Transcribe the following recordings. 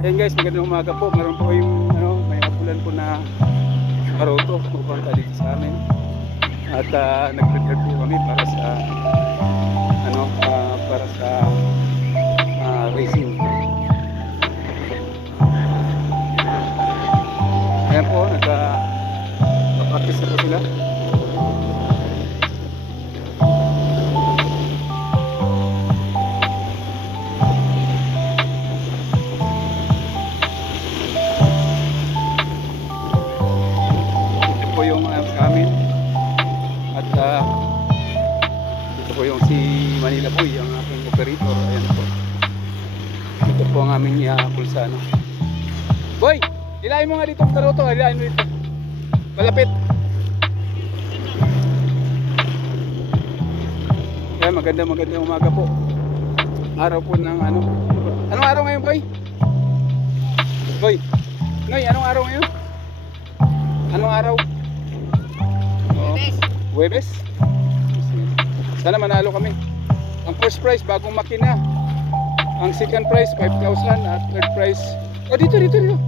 Ayan guys, magandang umaga po. Meron po yung may habulan po na karoto pupunta dito sa amin. At nag-prepare po kami para sa racing. Ayan po, nag-practice na po sila. Ito po yung si Manila Boy, ang aking operator. Ayan po. Ito po ang aming pulsa, no? Boy! Hilahin mo nga dito ang karoto. Hilahin mo dito. Malapit. Ayan, magandang umaga po. Araw po ng Anong araw ngayon, Boy? Boy! Noy, anong araw ngayon? Anong araw? Huwebes. Sana manalo kami. Ang first prize bagong makina. Ang second prize 5,000 at third prize dito 3,000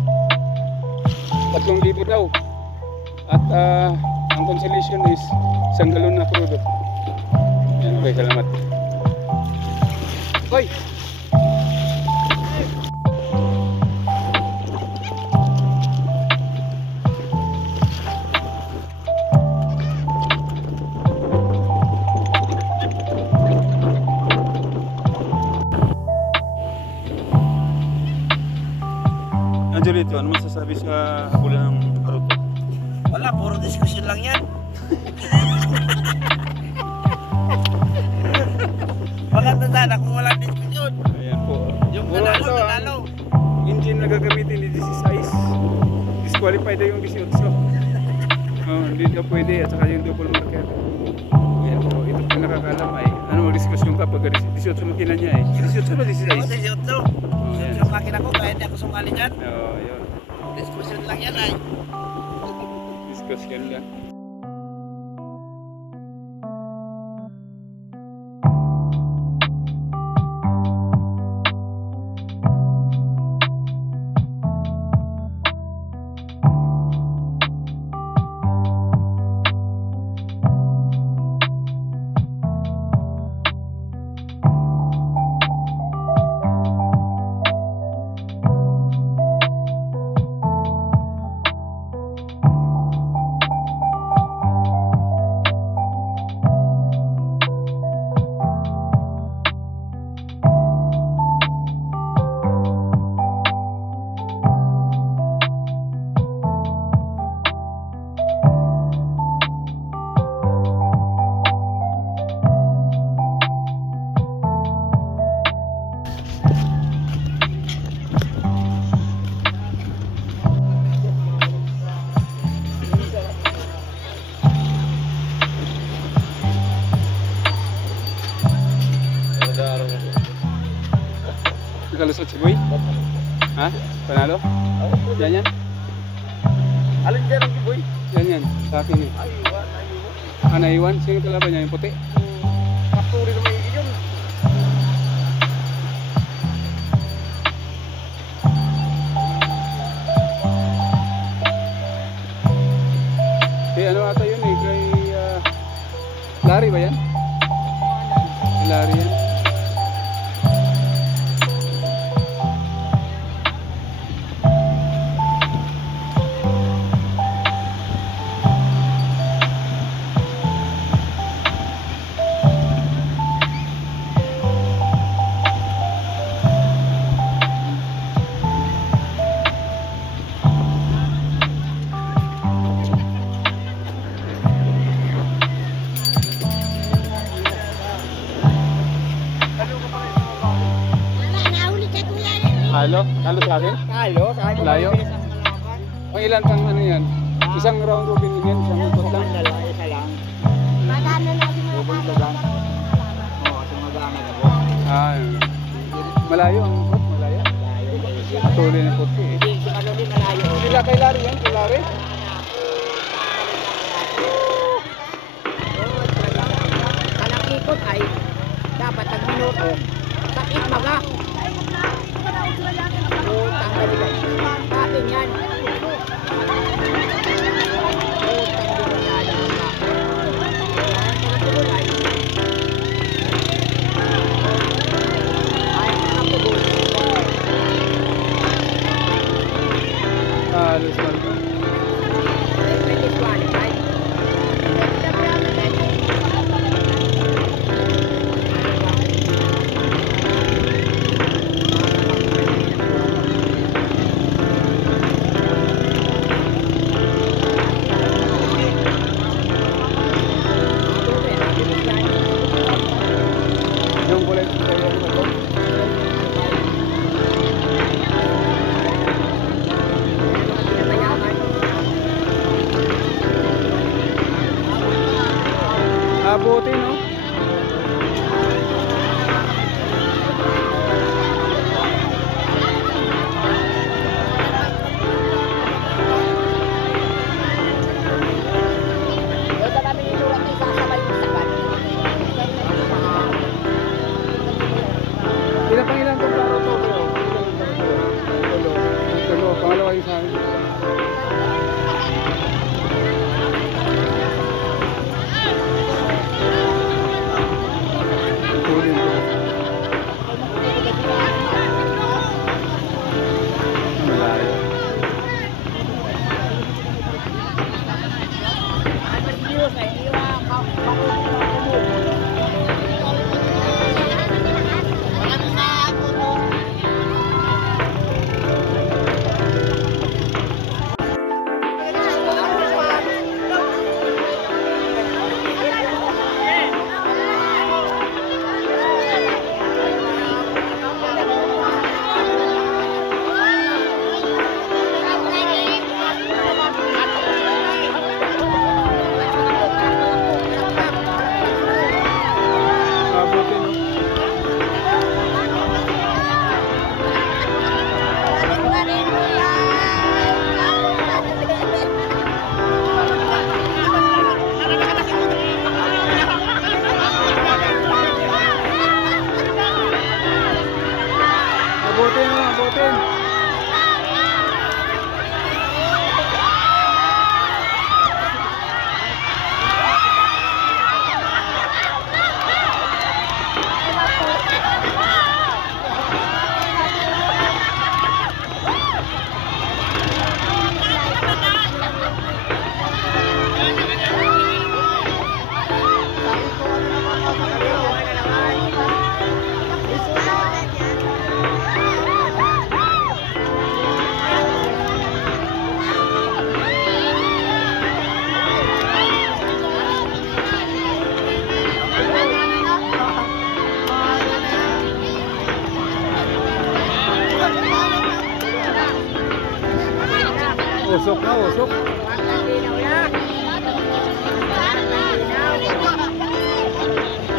daw. At ang consolation is 1 galon na crudo. Yan, okay, salamat. Hoy. Angelito, ano masasabi sa habulan ng karoto? Wala, puro diskusyon lang yan. Maganda sana kung walang diskusyon. Ayan po. Yung nanalo. Engine na gagamitin ni 16. Disqualified na yung 18. Hindi na pwede at saka yung double marker. Ayan po, ito po nakakalam ay mag-diskusyon ka pag 18 makina niya eh. 18 ba 16? Oo, 18. Yung makina ko, kahit di ako sumali dyan. Oo, yun. Diskusyon lang yan ay. Diskusyon lang. Nakalusot si Boy? Ha? Panalo? Yan? Alin dyan ang Boy? Yan. Sa akin eh. Naiwan. Naiwan? Sino kalaban niya? Yung puti? Kapuri naman yun. Ano ata yun eh? Kay Larry ba yan? Larry yan. Halo sa akin? Halo, sa akin. Layo? O ilan pang yan? Isang round robin yan, isang ikot lang? Isa lang. Magana na din ang lang. Oo, kasi magana ako. Malayo ang ikot, malayo. Tuloy ng puti eh. Hindi, sa din malayo. Sila kay Larry yan, kay Larry? Kanang ikot ay dapat nagminuto. Sakit maga. Tanggal natin. Usok na, usok.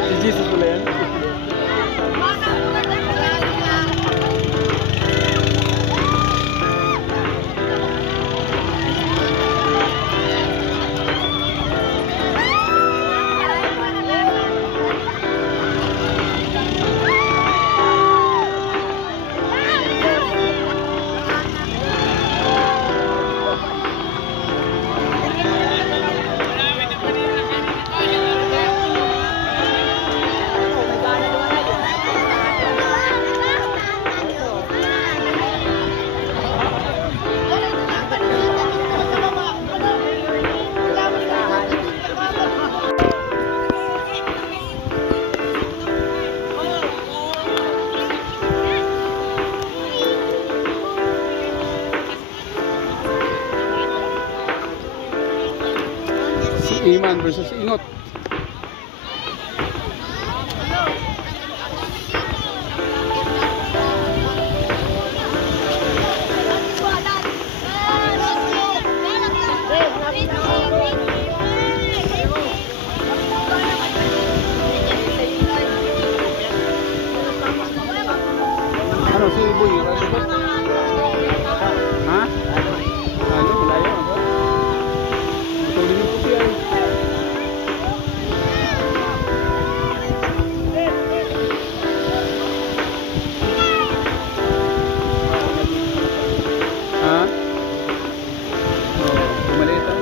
Si Jesus pala yan. Iman versus Ingot. Ano si Iboy? Ano ba? Ha? Ano? Malayo ako? Matulin yung puti ay. Ha? Oo, maliit ah.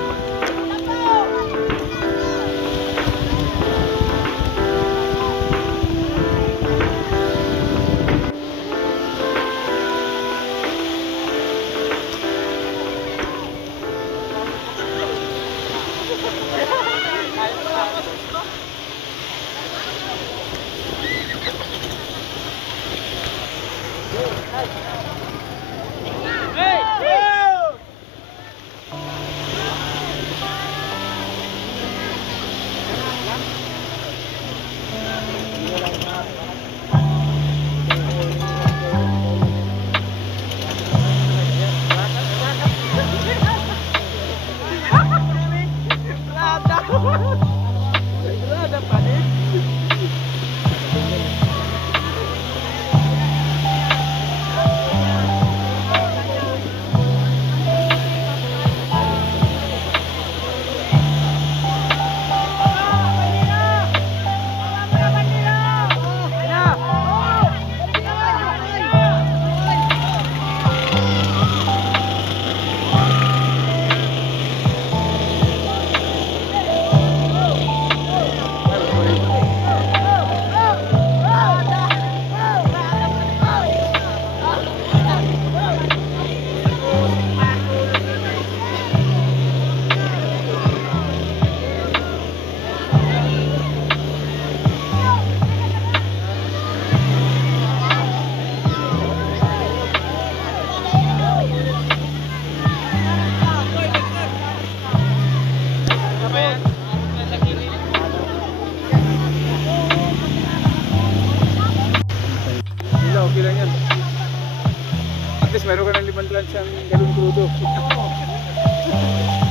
Okay lang yan. At least meron ka ng 5 siyang galon crudo.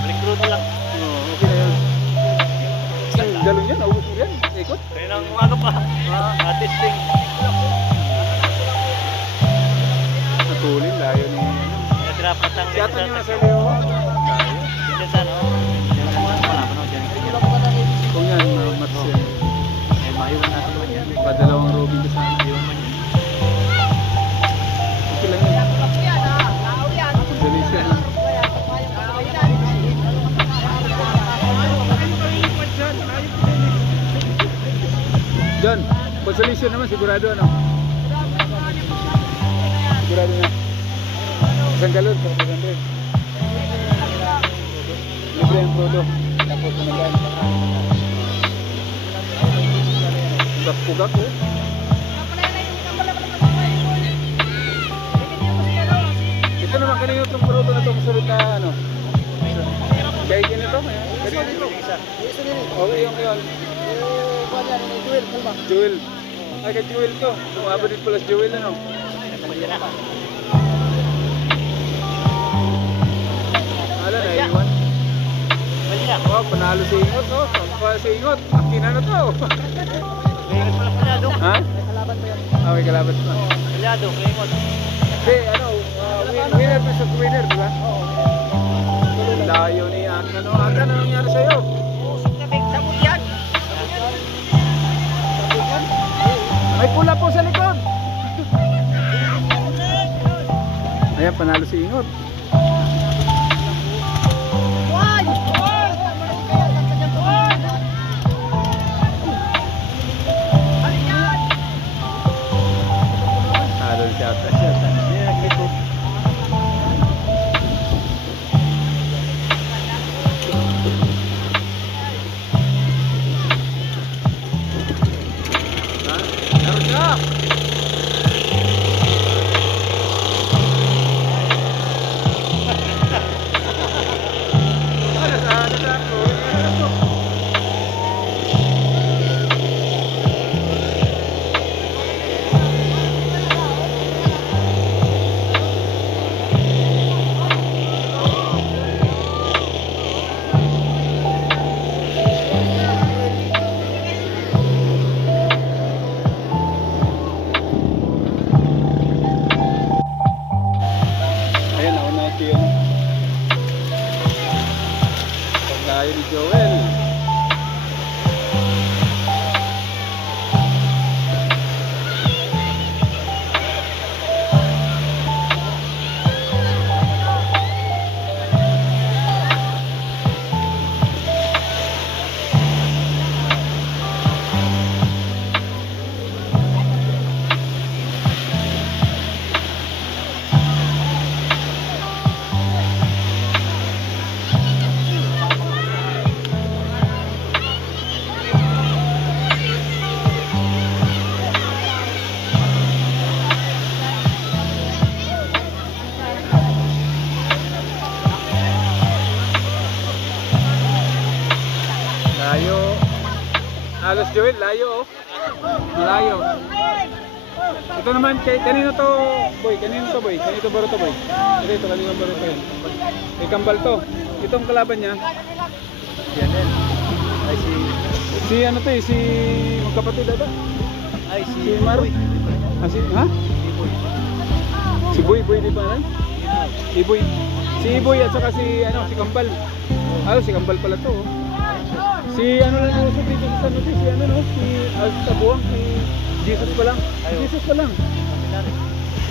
Balik crudo lang. Oo, okay na yan. Isang galon yan, naubos mo yan. Ikot. Kaya nang umaga pa. Testing. Natulin, layo ni... Dapat ang Si Ato nyo nasa Leo. Dito sa ano? Wala pa no dyan. Kung yan, mats yan. Ay maiwan natin man yan. Padalawang robin ka sana. Iwan man yan. Okay lang yan. Resolution. John, resolution naman sigurado ano? Sigurado na. Isang galon, 400. Libre ang todo. Tapos naman. Gak-gak oh. Ito naman kanina itong produto na itong sulit na ano. Kaya ganito. Okay yung yun. Jewel. Ay ka Jewel to. Umabot din pala sa Jewel ano. Ala na iwan. Oh, panalo si Ingot oh. Panalo si Ingot. Akin na to. Ha? Ah, may kalaban pa. Aliado, Ingot. Hindi, ano, winner versus winner, di ba? Layo ni Akan. Akan, ano nangyari sa'yo? Sabog yan. May pula po sa likod. Ayan, panalo si Ingot. Talo siya. Tayo ni Joel. Layo. Alos Joel, layo oh. Malayo. Ito naman, kanino to boy? Kanino to boy? Kanino to baro to boy? Ito, kanino baro to yun? May kambal to. Itong kalaban niya. Yan din. Ay si ano to eh, si magkapatid ata? Ay Si Mar. Ah, ha? Si Boy, di ba rin? Iboy. Si Iboy at saka si ano, si Kambal. Ah, si Kambal pala to oh. Si ano lang usap dito sa San Jose, si ano no, si Altabuang, si Jesus pa lang. Jesus pa lang.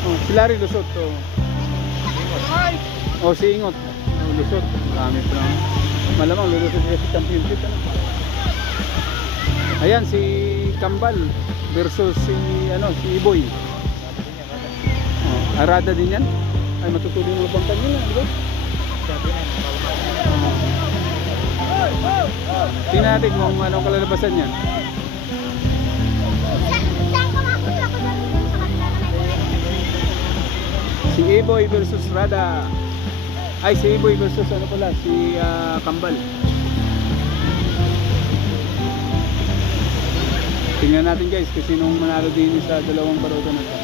Oh, si Larry Lusot to. Oh, si Ingot. Oh, Lusot. Kami pa lang. Malamang lulusot siya sa championship ano. Ayan si Kambal versus si ano, si Iboy. Oh, arada din yan. Ay matutulong mo bang kanila, di ba? Tingnan natin kung anong kalalabasan niyan. Si Iboy versus Rada. Ay, si Iboy versus ano pala, si Kambal. Tingnan natin guys kung sinong manalo din sa dalawang baruto na ito.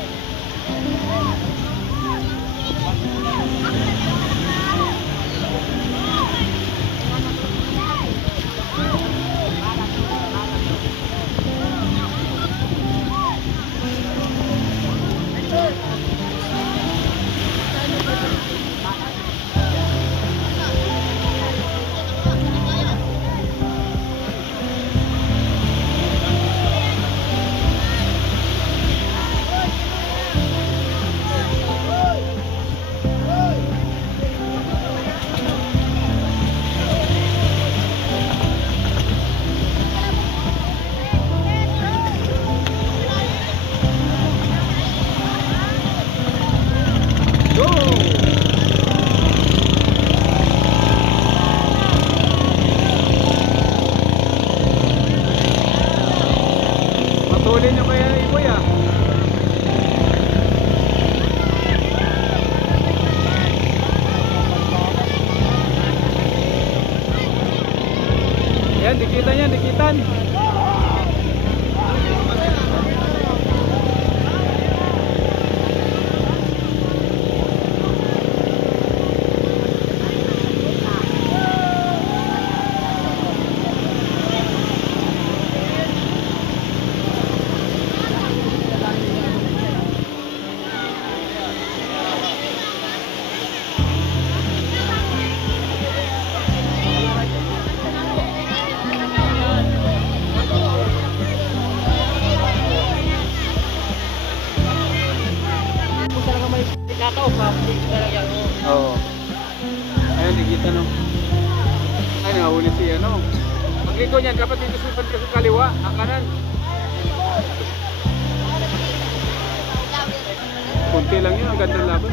yan, dikitan. Oo. Ayun, nakikita no. Ay, nahuli si ano. Ang liko niyan, dapat dito supan ka sa kaliwa, ang kanan. Kunti lang yun, ang ganda ng laban.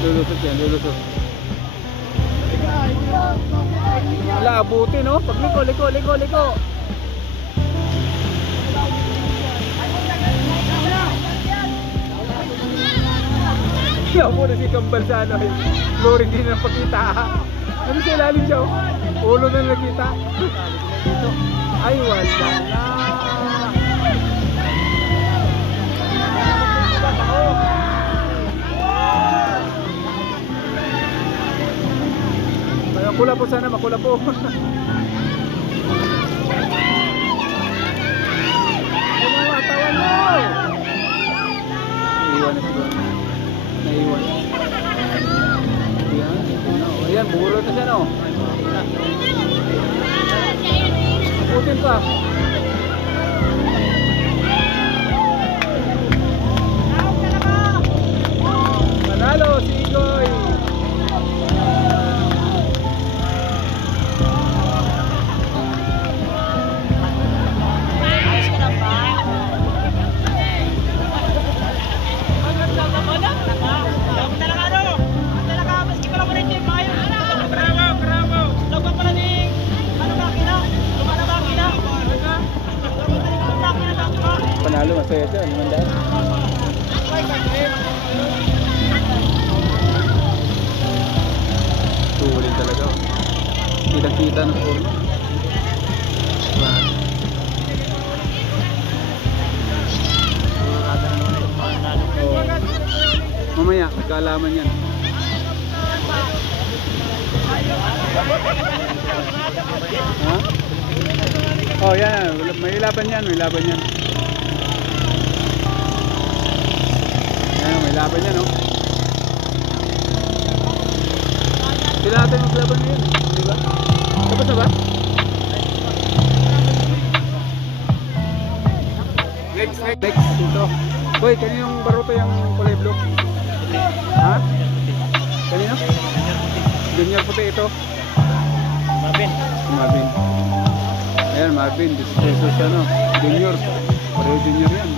Lulusot yan, lulusot. Wala, abuti no? Pag liko. Ako na si Kambal sa ano eh. Glory din na pakita. Ano sa ilalim siya? Ulo na nakita. Ay wala na. Makula po sana, makula po. Ay mga tawan mo. Iwan na siguro. Naiwan. Ayan, ayan, bumulot na siya no. Putin pa. Manalo si Igoy. Panalo, masaya dyan, mandal. Tuulin talaga. Kitang-kita ng forma. Mamaya, magkaalaman yan. Ha? Oh, yan. May laban yan, may laban yan. May laban yan, no? Sila natin maglaban ngayon, di ba? Tapos na ba? Next, dito. Boy, kaninong baruto yung kulay blue? Ha? Kanino? Junior puti ito. Marvin. Ayan, Marvin. Jesus, ano? Junior. Pareho junior yan.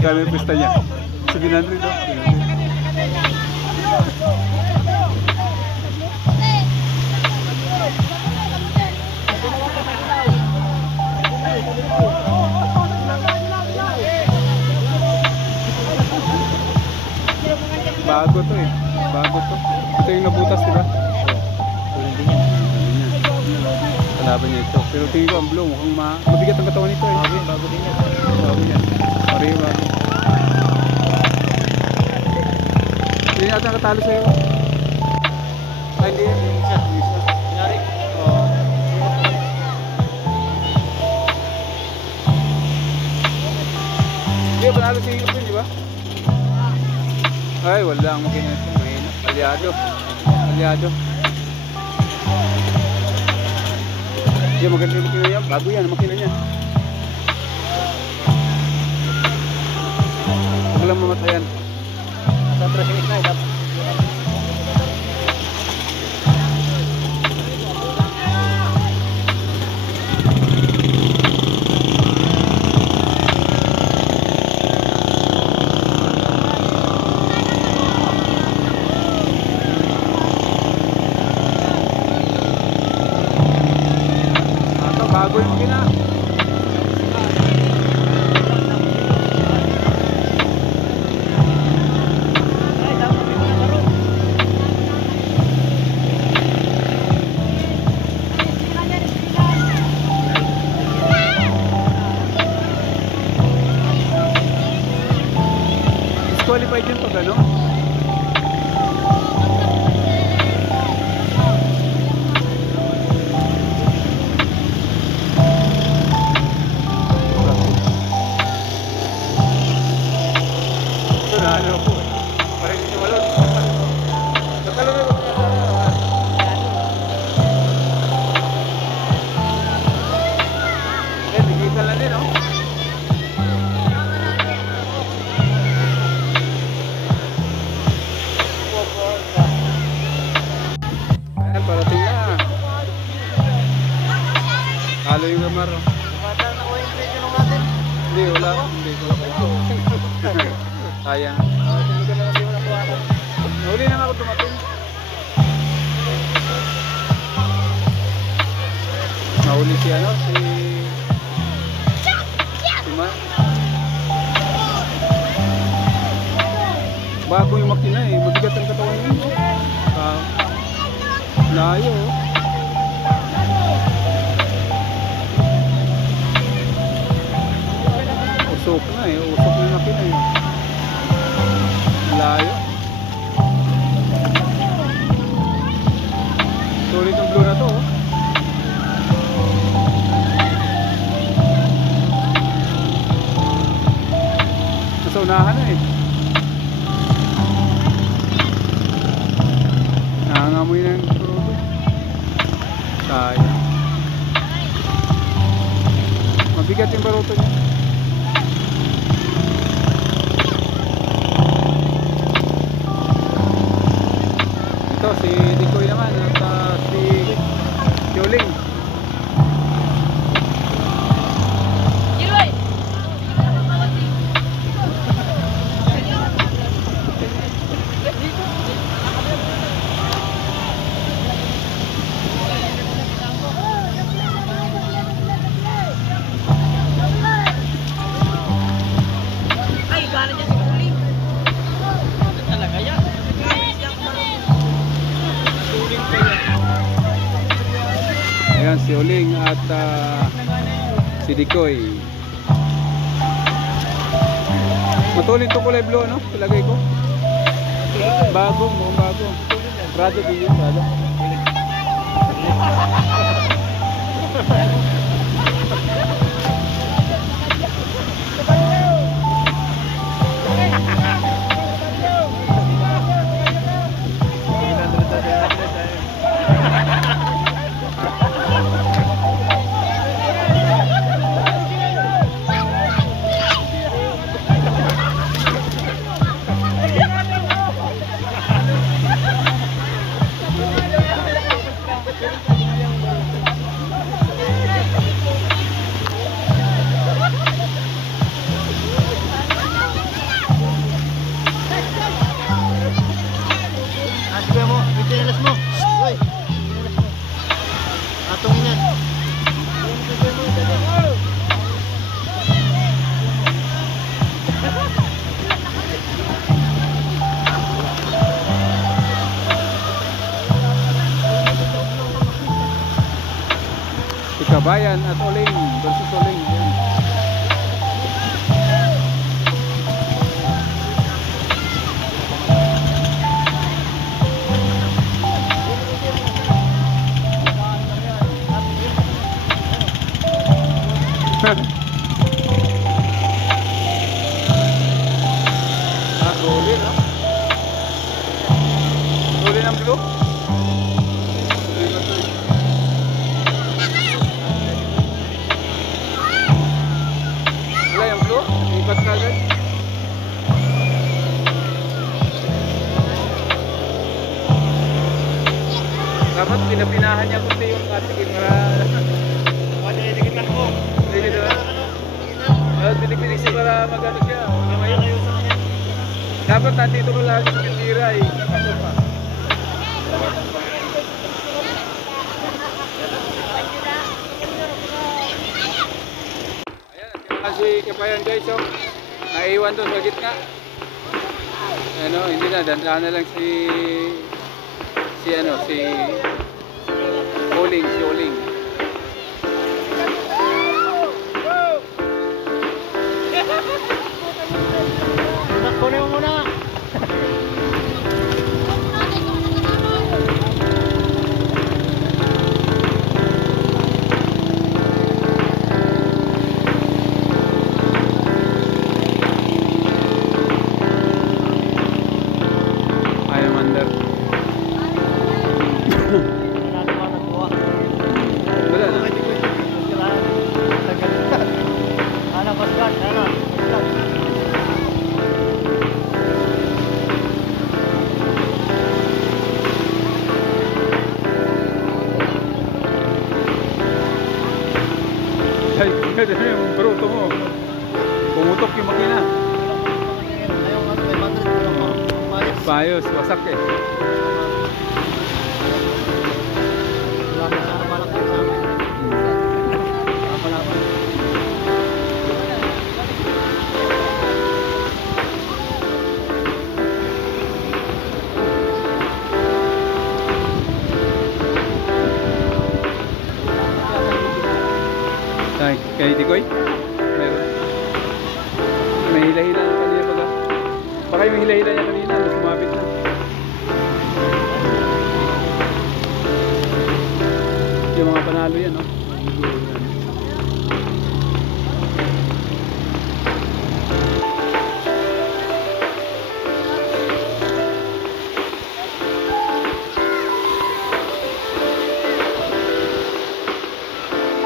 Kami pesta niya. 700 daw. Bago to eh. Bago to. Ito yung nabutas, di ba? Hindi niya. Kalaban niya ito. Pero tingin ko ang blue. Mukhang mabigat ang katawan nito eh. Bago din yan. Bago yan. Pareho bago. Hindi natin nakatalo sa'yo. Ay, hindi yan. Isa. Pinari? Oo. Hindi, panalo si Ingrid, di ba? Ay, wala ang makina ito. Mahina. Palyado. Palyado. Yan, maganda yung makina yan. Bago yan, ang makina niya. Huwag lang mamatayan. Sa tracing na dapat. Bago yung makina. Disqualified yun pag ano? Ano po? Parang hindi malot. Nakalaro ko. Eh, digital na din, no? Ayan, parating na. Halo yung kamar. Matang na ko yung video nung natin. Hindi, wala. Hindi ko lang. Sayang. Hindi ko na lang yung nakuha ko. Nahuli na nga ako dumating. Nahuli si ano, si Man. Bago yung makina eh, mabigat ang katawan niya. Layo. Usok na eh, usok na yung makina eh. Layo. Solid ang blue na to, oh. Nasa unahan na eh. Nangangamoy na yung produto. Sayang. Mabigat yung baruto niya. Ito si Dikoy naman at si Yoling. Ay, gano'n dyan si Kuling. Talaga yan. Ayan si Yoling at si Dikoy. Matulid to kulay blue, no? Palagay ko. Bago, mukhang bago. Prado din yun, Prado. Sige mo, bitinelas mo. Uy, bitinelas mo. Atungin yan. Ikabayan at Oling versus Oling. Ayan. Rolling, no? pinapinahan niya kundi yung katigin na Dikit lang ko. dikit na. Dinig-dinig siya para magano siya. Kayo sa kanya. Dapat nandito ko lagi sa kandira eh. Kapag pa. Ayan, kasi kapayan guys oh. Naiwan doon sa gitna. Ano, hindi na, dandahan na lang si Oling. Kunin mo muna. I'm under. Wala na. Ana paskat, ana. Ay, ganda na yung bruto mo. Pumutok yung makina. Ayaw ano 500 pero mayos. Payos, wasak eh. Wala na malaki sa amin. Palaban. Kay Dikoy? Meron. May hila-hila na kanina pala. Baka yung hila-hila niya kanina, mas sumabit na. Yung mga panalo yan, no?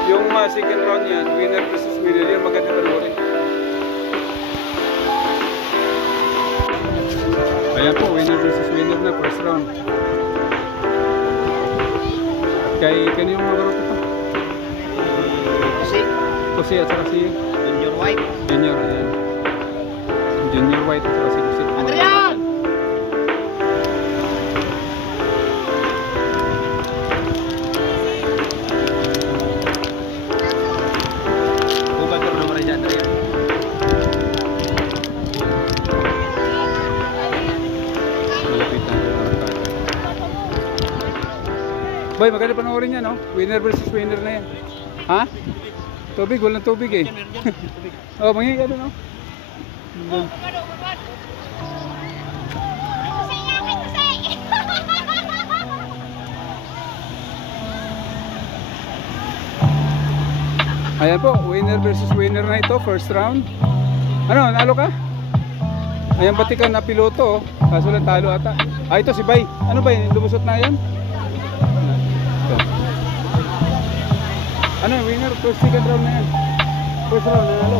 Yung second round yan, winner versus winner yan, maganda panoorin. Ayan po, winner versus winner na, first round. Kanino mga baruto pa? Kusi at saka si Junior White. Junior, ayan. Junior White at saka si Kusi. Adrian! Bukan ka naman rin dyan, Adrian. Malapit na ang arangkada. Boy, maganda panoorin yan, no? Winner versus winner na yan. Ha? Tubig, walang tubig eh. Oh, mangingi ka doon, no? Doon. Ayan po, winner versus winner na ito, first round. Ano, nalo ka? Ayan, batikan na piloto, oh. Kaso lang talo ata. Ah, ito si Bay. Ano ba yun? Lumusot na yan? Ito. Ano, winner, first second round na yan. First round, nanalo.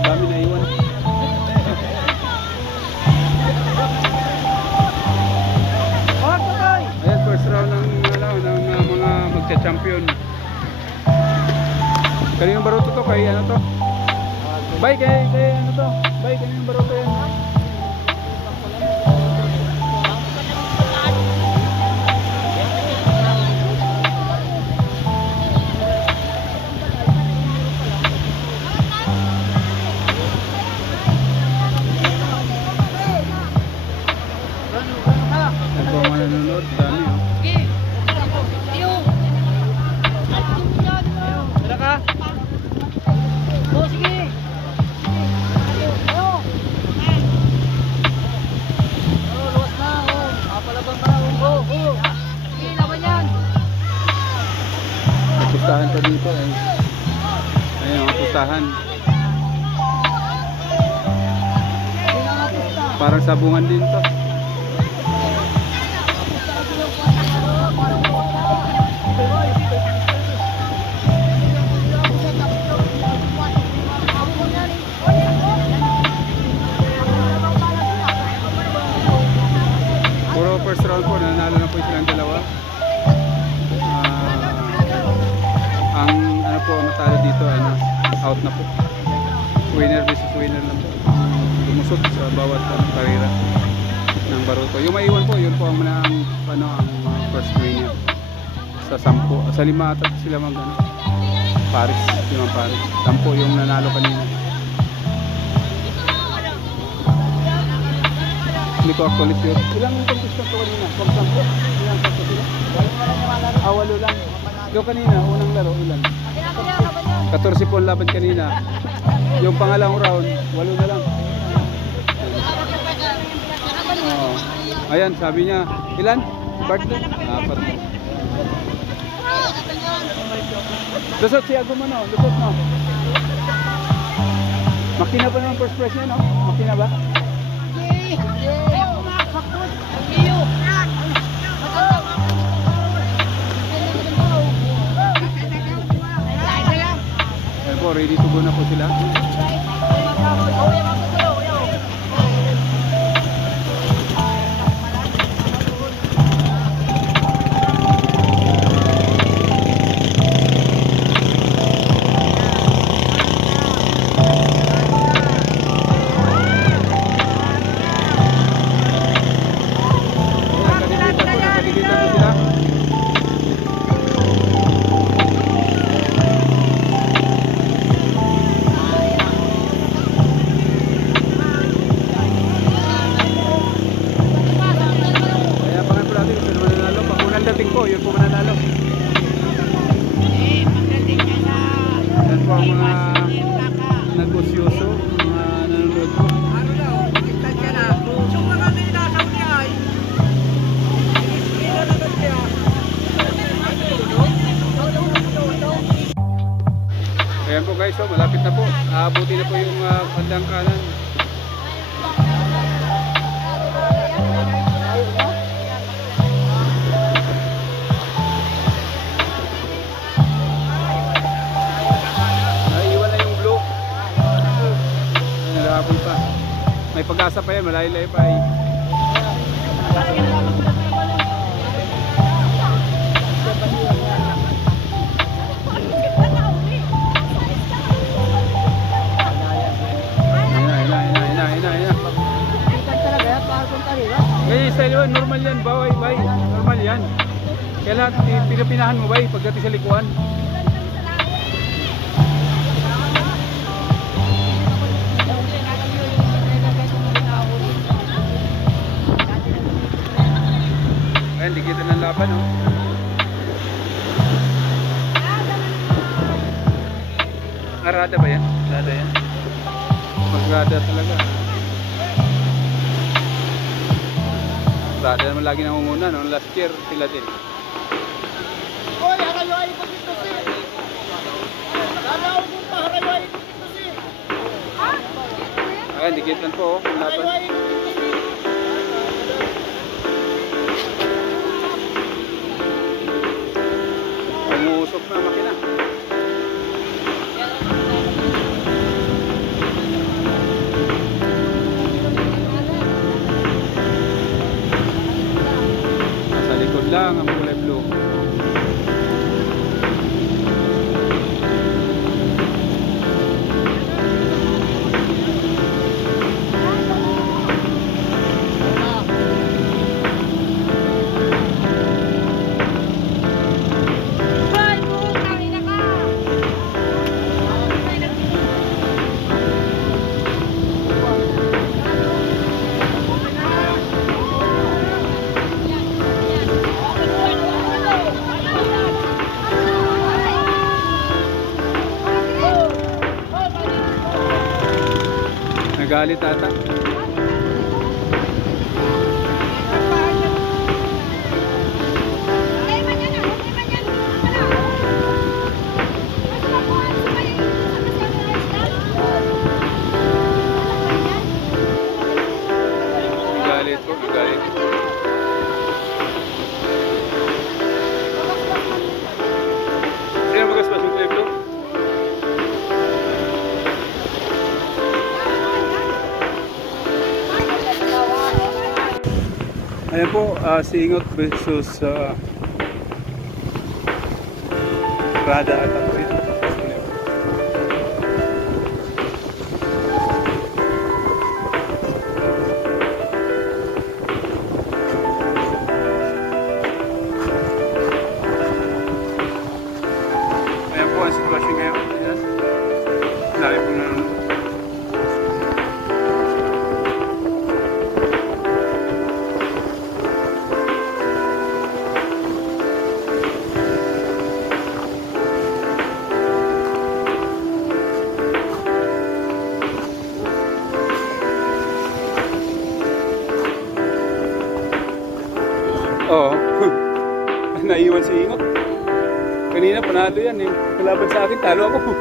Dami na iwan. Ayan, first round ng mga magcha-champion. Kaninong baruto to? Kay ano to? Bay, kay ano to? Bay, kaninong baruto yan? Ito mga nanonood, dami oh. Tara ka? Oh, sige. Luwas na. Kapalaban na. Sige, laban yan. May pustahan pa dito eh. Ayun, mga pustahan. Parang sabungan din to. Puro first round po, nanalo na po mananalo dito, ano, out na po. Winner versus winner lang po. Lumusot sa bawat karera ng Baruto. Yung maiwan po, yun po ang manang, ano, ang first winner. Sa 10, sa 5 at sila mag, ano, Paris, 5 Paris. 10 yung nanalo kanina. Hindi ko actually sure. Ilang contestant ko kanina? Pag 10? Ilang contestant sila? 8 lang. Yung kanina, unang laro, ilan? 14 po ang laban kanina. Yung pangalawang round, 8 na lang. Oh. Ayan, sabi niya, ilan? Partner? 4. Lusot si Agum, ano? Lusot, no? Makina pa naman first prize niya, no? Makina ba? Ayan po, ready to go na po sila. Yun po mananalo. Yan po ang mga negosyoso, mga nanonood po. Ayan po guys, so malapit na po. Aabuti na po yung bandang kanan. Pa. May pag-asa pa yan, malaylay pa eh. Ganyan style yun, normal yan, bay, normal yan. Kaya lahat pinapinahan mo bay pagdating sa likuan. Ayan, dikitan ng laban, oh. Arada ba yan? Arada yan? Mag-rada talaga. Rada naman lagi nangunguna, no? Last year, sila din. Oy, harayoy ko dito si. Lalaw mo pa, harayoy ko dito si. Ayan, dikitan po, oh. Laban. Umusok na makina. Nasa likod lang ang kulay blue. Nagalit ata. Nagalit po, nagalit. Sino magaspas yung play bro? Ayan po, Singot versus Rada at ako dito. ang sitwasyon ngayon. Ayan. Lari po na nanonood. Oo. Naiwan si Ingot. Kanina panalo yan eh. Kalaban sa akin, talo ako.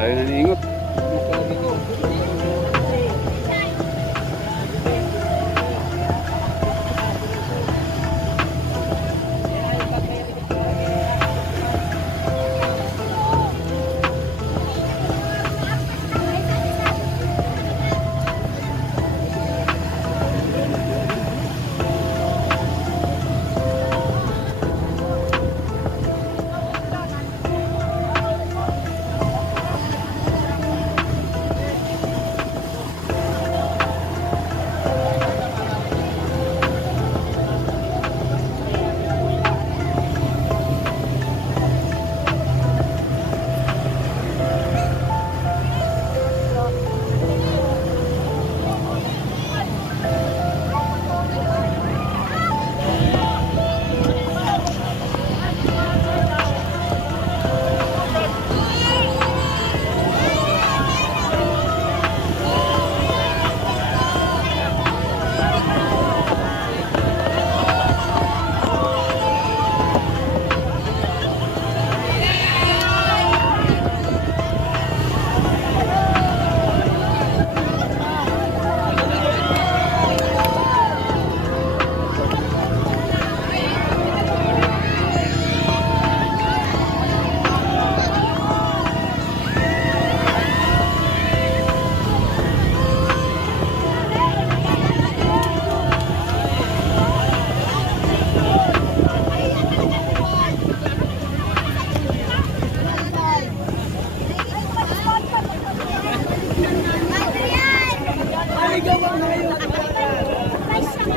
Ayaw na ni Ingot.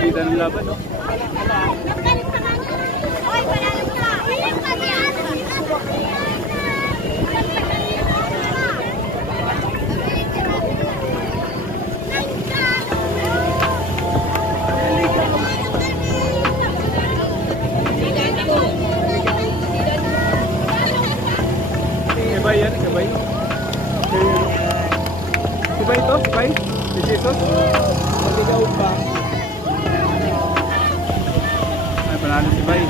Kita ng laban, no? Sabay yan, sabay. Sabay ito, sabay. Si Jesus. Magigaw pa. Ay, panalo si Bay.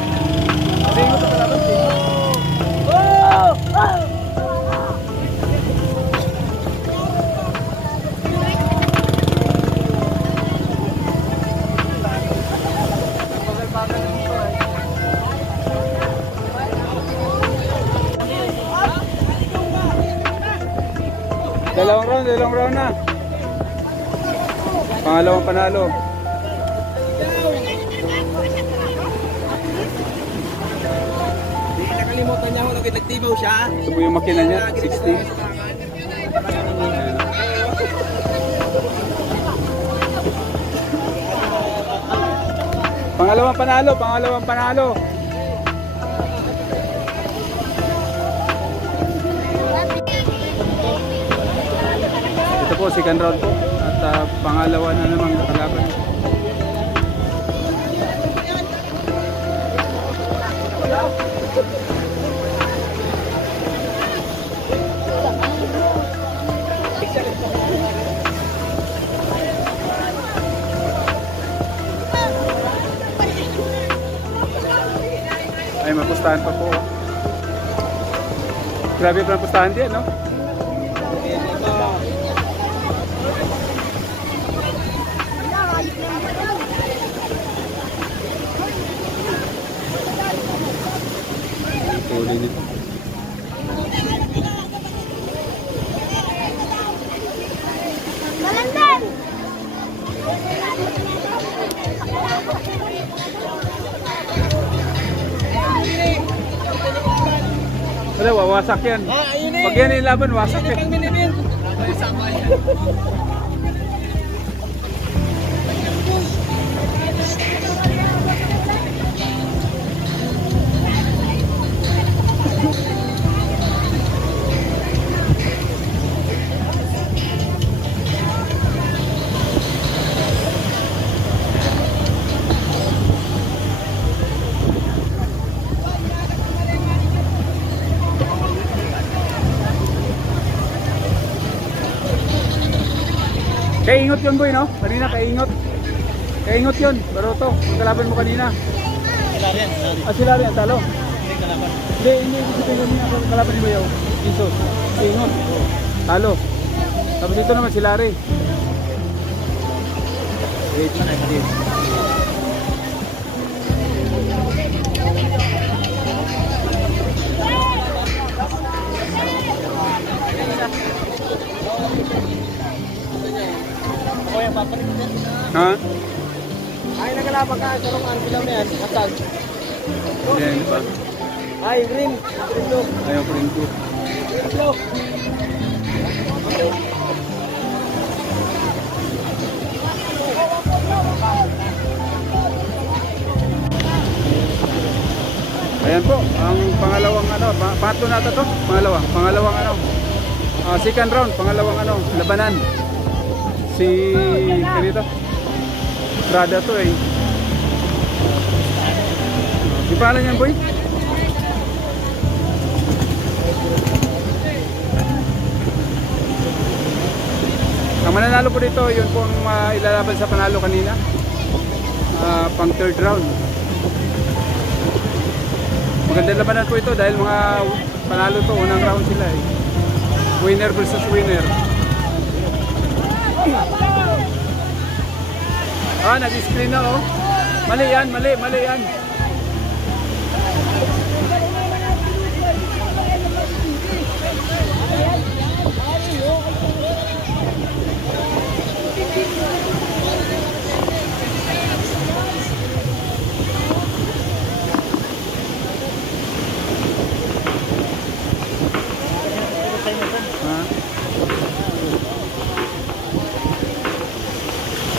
Singo ito kalaban, singo. Oh! Bagal-bagal lang ito eh. Dalawang round na. Pangalawang panalo. Nakalimutan niya ako nung nagtibaw siya. Ito po yung makina niya, 60. Pangalawang panalo. Ito po, second round po. At pangalawa na namang kalaban. Ay, mapustahan pa po. Grabe pa ang pustahan din, no? Tuloy nito. wasak yan. Ayun eh. Pag yan yung laban, wasak yan. binibin. Kaingot yun boy, no? Kanina kaingot. Kaingot yun. Baroto, yung kalaban mo kanina. Larian. Sila rin, talo. Hindi kalaban. Hindi kasi kanina kalaban mo yun. Jesus. Kaingot. Talo. Tapos ito naman sila rin. Wait, wait. Kuya, papalit din. Ha? Ay, nagalaban ka. Sarong ang bilang na yan. Atag. Yan, di ba? Ay, green. Green blue. Ayaw ko rin po. Green blue. Ayan po, ang pangalawang ano, pangatlo na to? Pangalawang ano. Second round, pangalawang ano, labanan. Si kanito. Prada to eh. Di pala niyan boy? Ang mananalo po dito, yun po ang ilalaban sa panalo kanina. Pang third round. Magandang labanan po ito dahil mga panalo to, unang round sila eh. Winner versus winner. Nag-screen na oh. Mali yan.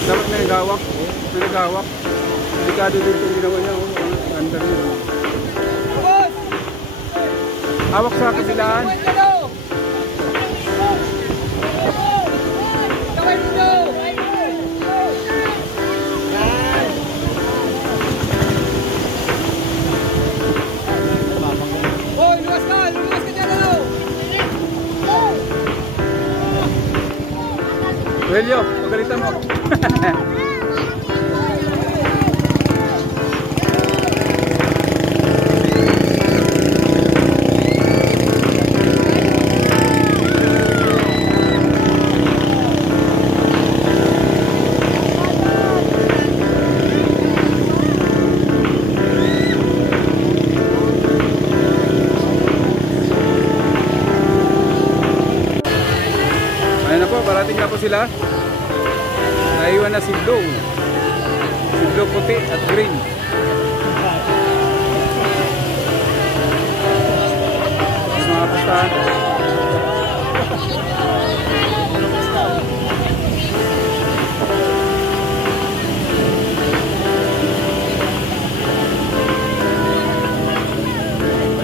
Dapat may nagawak. Delikado din itong ginawa niya. Under niya. Hawak sa kabilaan. Welyo, pagalitan mo. Ayan na po, parating na po sila. Naiwan na si Blue. Si Blue puti at green. Mga pustahan.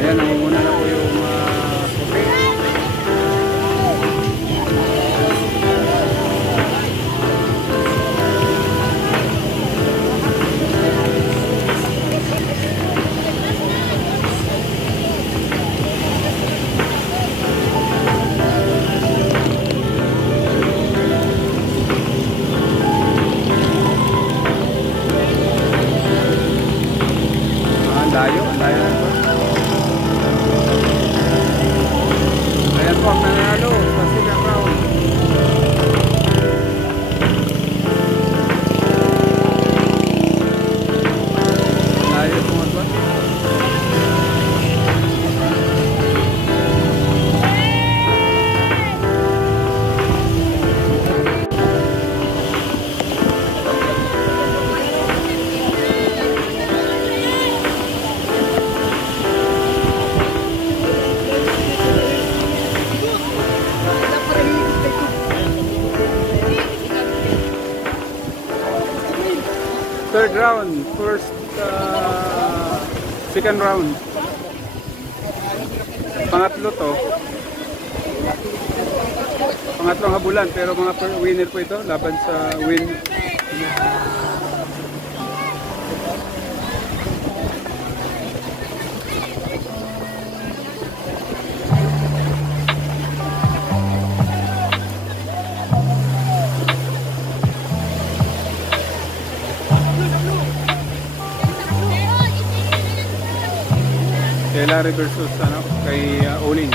Ayan, nangunguna na po yung puti. Ang layo na po. Ayan po ang nanalo sa second round. Layo po ba? Third round, second round. Pangatlo to. Pangatlong habulan, pero mga winner po ito laban sa win. Kay Larry versus kay Olin.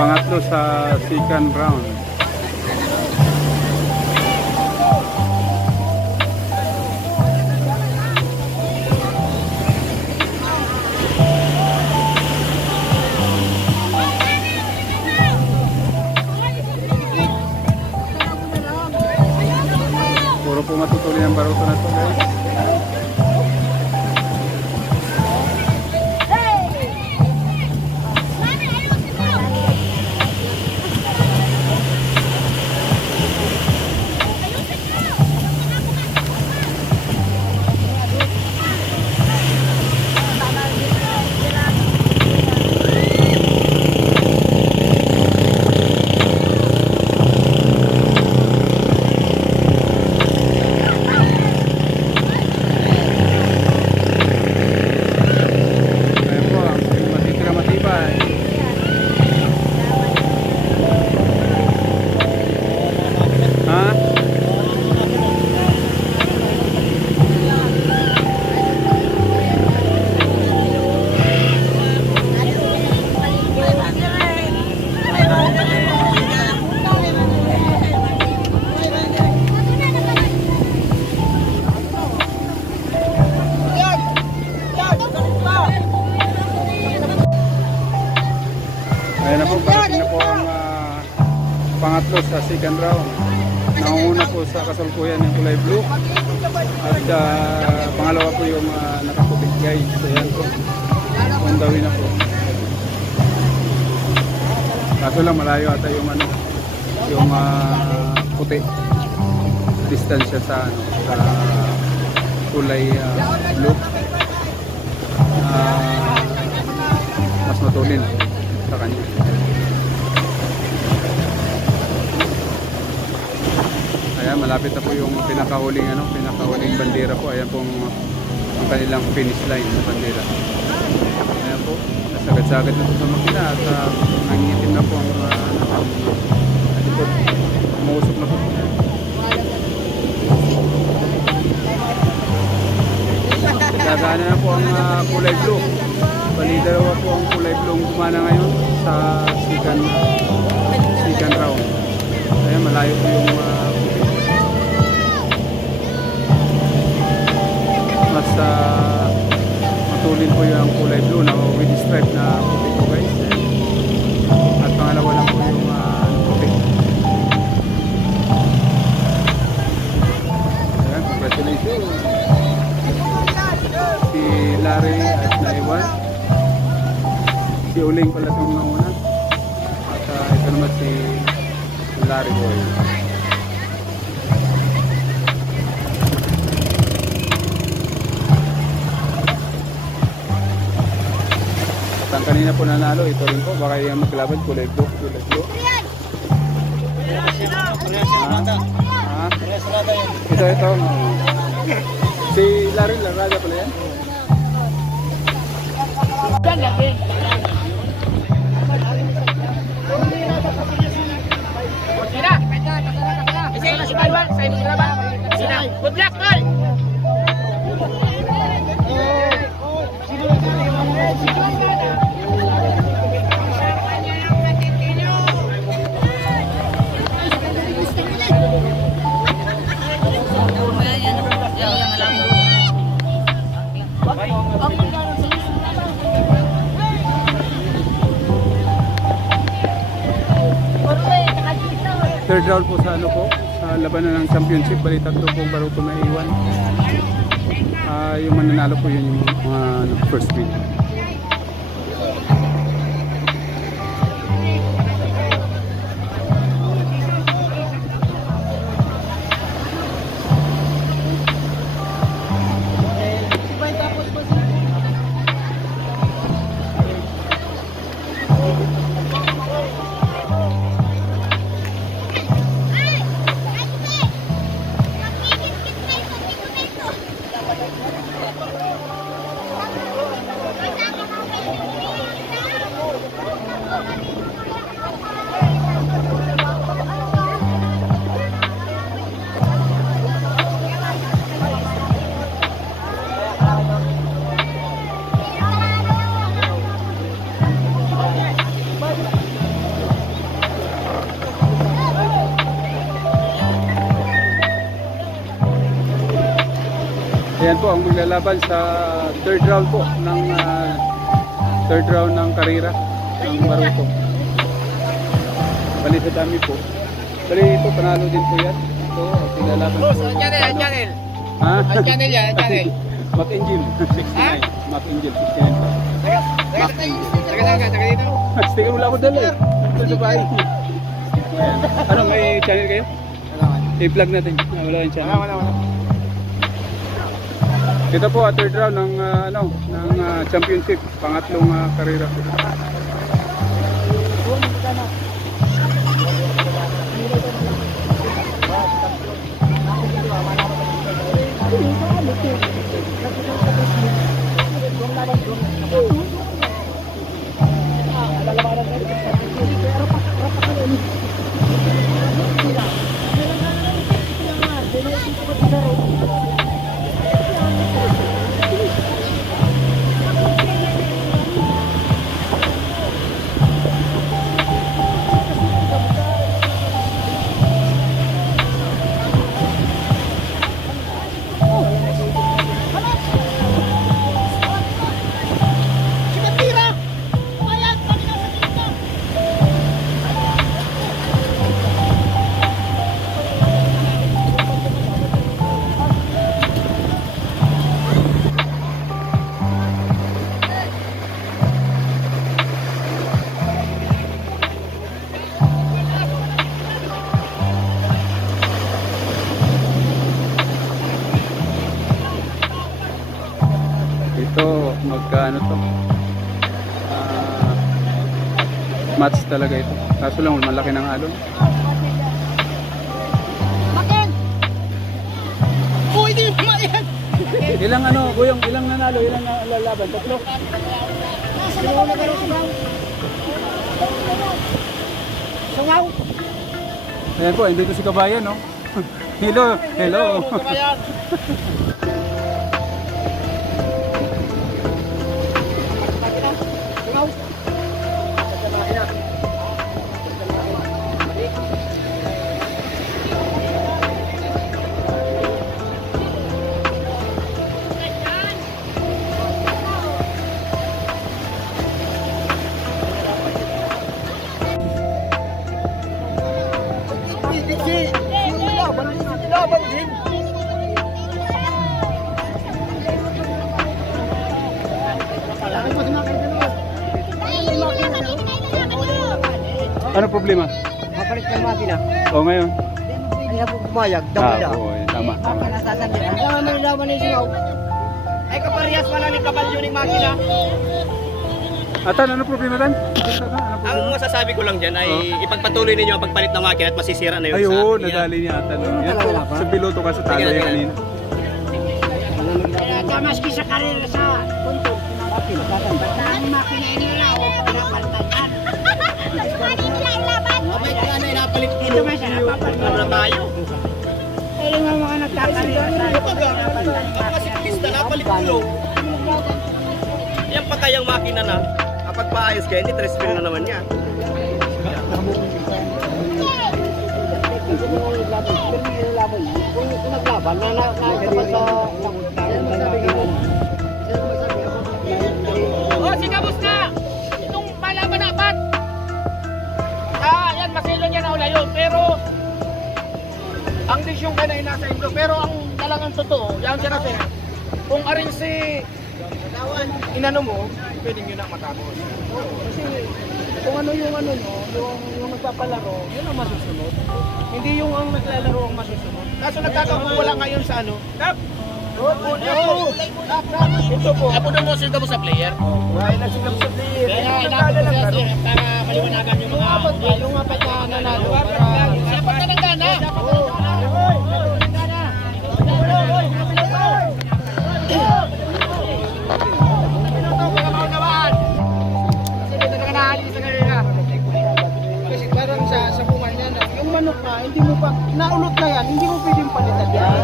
Pangatlo sa second round. Puro po matutuloy ang baruto na ito, guys. Ayan na po, parating na po ang pangatlo sa second round. Naunguna po sa kasalukuyan yung kulay blue. At pangalawa po yung nakapupit guys. Ayan po. Pundawin na po. Kaso lang malayo ata yung yung puti. Distansya sa sa kulay blue. Mas matulin sa kanya. Ayan, malapit na po yung pinakahuling bandera po. Ayan pong ang kanilang finish line na bandera. Ayan po, nasagad-sagad na po sa makina at nangitim na po ang likod. Umuusok na po. Nagkagana na po ang kulay blue. Dalawa po ang kulay blue ang gumana ngayon sa second round. Ayan, malayo po yung mas matulin po yung kulay blue na with stripe na puti po guys. At pangalawa lang po yung puti. Ayan, congratulations si Larry at naiwan. Si Uling pala itong nauna. At ito naman si Larry Boy. At ang kanina po nanalo, ito rin po. Baka yung maglaban, kulay blue. Ito. Si Larry Laraga pala yan. Good luck, tol! Third round po sa sa labanan ng championship, bali tatlo pong baruto na iwan. Yung mananalo po yun yung first win. Ayan po ang maglalaban sa third round po ng karera ng Maruto. Bali sa dami po. Bali ito panalo din po yan. Ito maglalaban po. Channel. Ha? Channel yan, channel. Mac Angel 69. Mac Angel 69. Taga dito. Sticker wala ko dala eh. Ito sa bahay. Ayan. Ano, may channel kayo? I-plug natin. Wala yung channel. Wala. Ito po third round ng championship, pangatlong karera. Ito magkaano to, match talaga ito, kaso lang malaki ng alon. Bakit? Uy, di ba yan? Ilang Guyong, ilang nanalo, ilang lalaban? Tatlo? Sungaw. Ayan po, hindi si Kabayan, no? Hello. Laban din. Ano problema? Mapalit ng makina. O ngayon? Kaya po pumayag, damada. Oo, tama. Kaya may laban ni Singaw. Ay kaparehas pa lang ng kabalyo ng makina. Atan, ano problema tan? Ang masasabi ko lang dyan ay ipagpatuloy ninyo ang pagpalit ng makina at masisira na yun Ayun, sa nadali niya Atan. Yan po, sa piloto ka sa talo yan kanina. Kaya maski sa karera sa punto. Basta ang makina nila o pinapalitan. May kaya na inapalit ko. Ito ba siya napapalitan? Na tayo. Ay, yung mga nagkakarera sa Kasi pista napalit ko. Yan pa kayang makina na kapag paayos kaya hindi 3 spin na naman yan. Kung naglaban, nakakapan sa... Oh, sige boss na! Itong palaban apat! Yan, masilan niya na ula yun. Pero, ang desisyon ka na inasa ito. Pero ang talagang totoo, yan siya kasi, kung aring si inano mo, pwede nyo na matapos. Kasi, kung ano yung yung nagpapalaro, yun ang masusunod. Hindi yung ang naglalaro ang masusunod. Kaso nagkakakuwala ngayon sa ano? Ito po. Apo na mo sila mo sa player. Ay, nasigap sa player. Kaya inapos ko siya para maliwanagan yung mga Yung apat na nanalo. Dapat na ng gana. Kasi parang sa bunga niya, yung manok na, hindi mo pa, naulot na yan, hindi mo pwedeng palitan yan.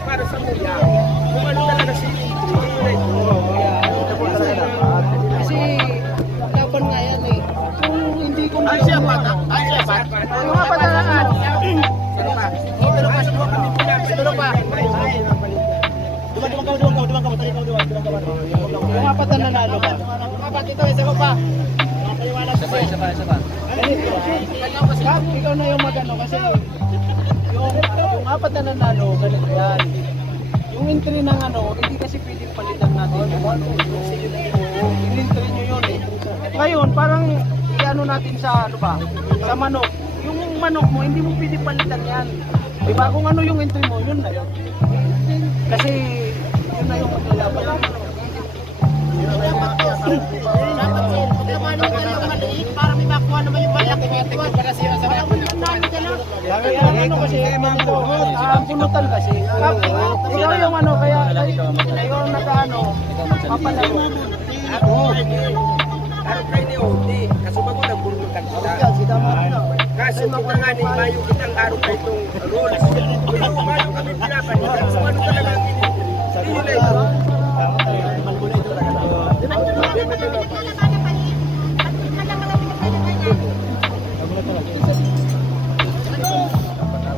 Para sa muya. Kung ano talaga si Kasi, laban mo Yung apat na nanalo ba? Yung apat ito, isa ko pa. Isa pa. Ikaw na yung magano kasi yung apat na nanalo, ganito yan. Yung entry ng ano, hindi kasi pwedeng palitan natin yung ano. Yung entry nyo yun eh. Ngayon, parang i-ano natin sa ano ba? Sa manok. Yung manok mo, hindi mo pwedeng palitan yan. Diba? Kung ano yung entry mo, yun na yun. Kasi yun na yung maglalaban. Para may makuha naman yung malaki. Ano kasi, pulutan kasi. Ikaw yung ano, kaya ikaw ang naka-ano, papalaro. Araw kayo ni Odi, kasubag ko nagbulong ka kita. Kaso kita nga ni Mayo kitang araw kayo itong rules. Kung Mayo kami pinapan, kung ano talaga ang hindi nila ito.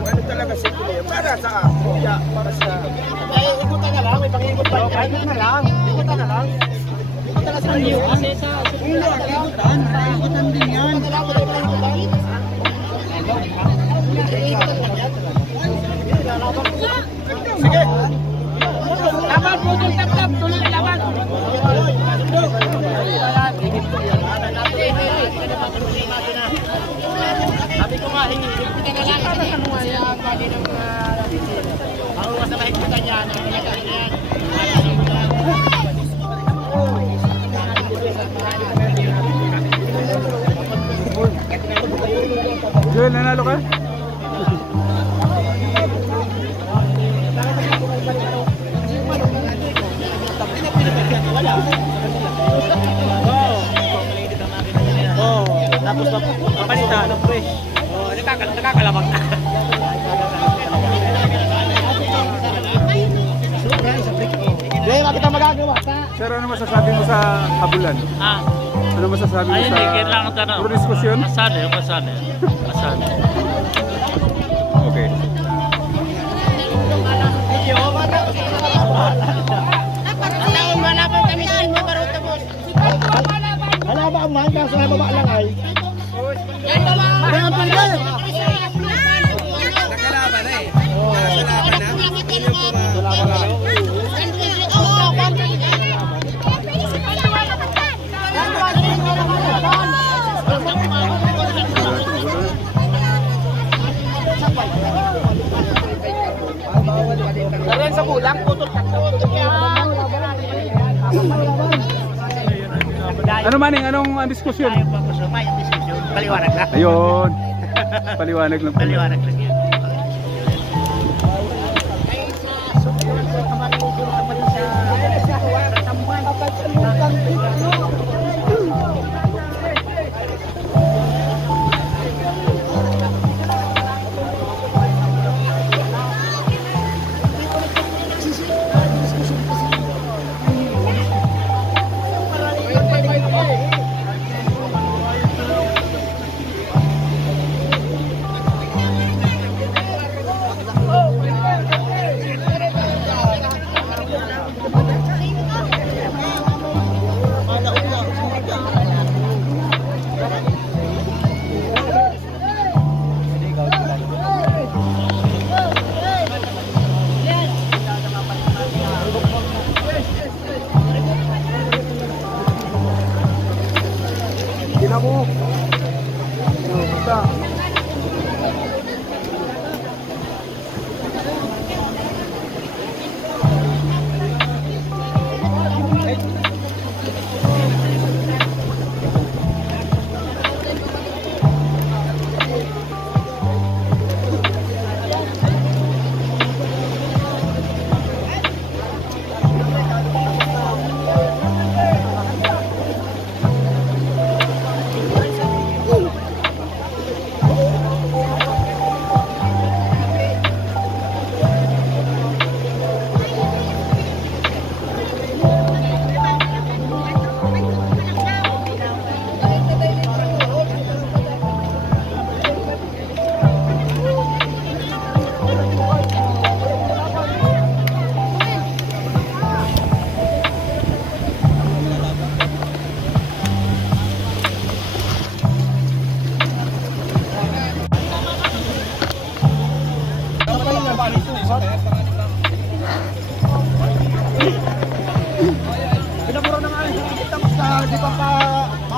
Ano talaga sa ito para sa kuya, para sa... Ay, ikutan na lang, may pang-ikot pa. Ikutan na lang. Ikutan na lang. Ikutan na sa iyo. Kasi sa... Ikutan din yan. Sige! Laban, putol, tap-tap, tuloy laban. Sabi ko nga, higpitan na lang. Ano nga yan, ang bali ng... Ako nga sa mahigpitan niya, nakalagay niya. Joel, nanalo ka? Tapos papalitan, fresh. Nakakalabang na. Hindi, makita magagawa. Sir, ano masasabi mo sa habulan? Ano masasabi mo sa... kailangan tanong. Puro diskusyon? Masada. Okay. Wala ba ang mahal kaso na baba lang ay? Nakalaban na eh. Nakalaban na. Karoon sa kulang, putol takot. Ano maning, anong diskusyon? Paliwanag lang. Ayun. Paliwanag lang. Paliwanag lang yan.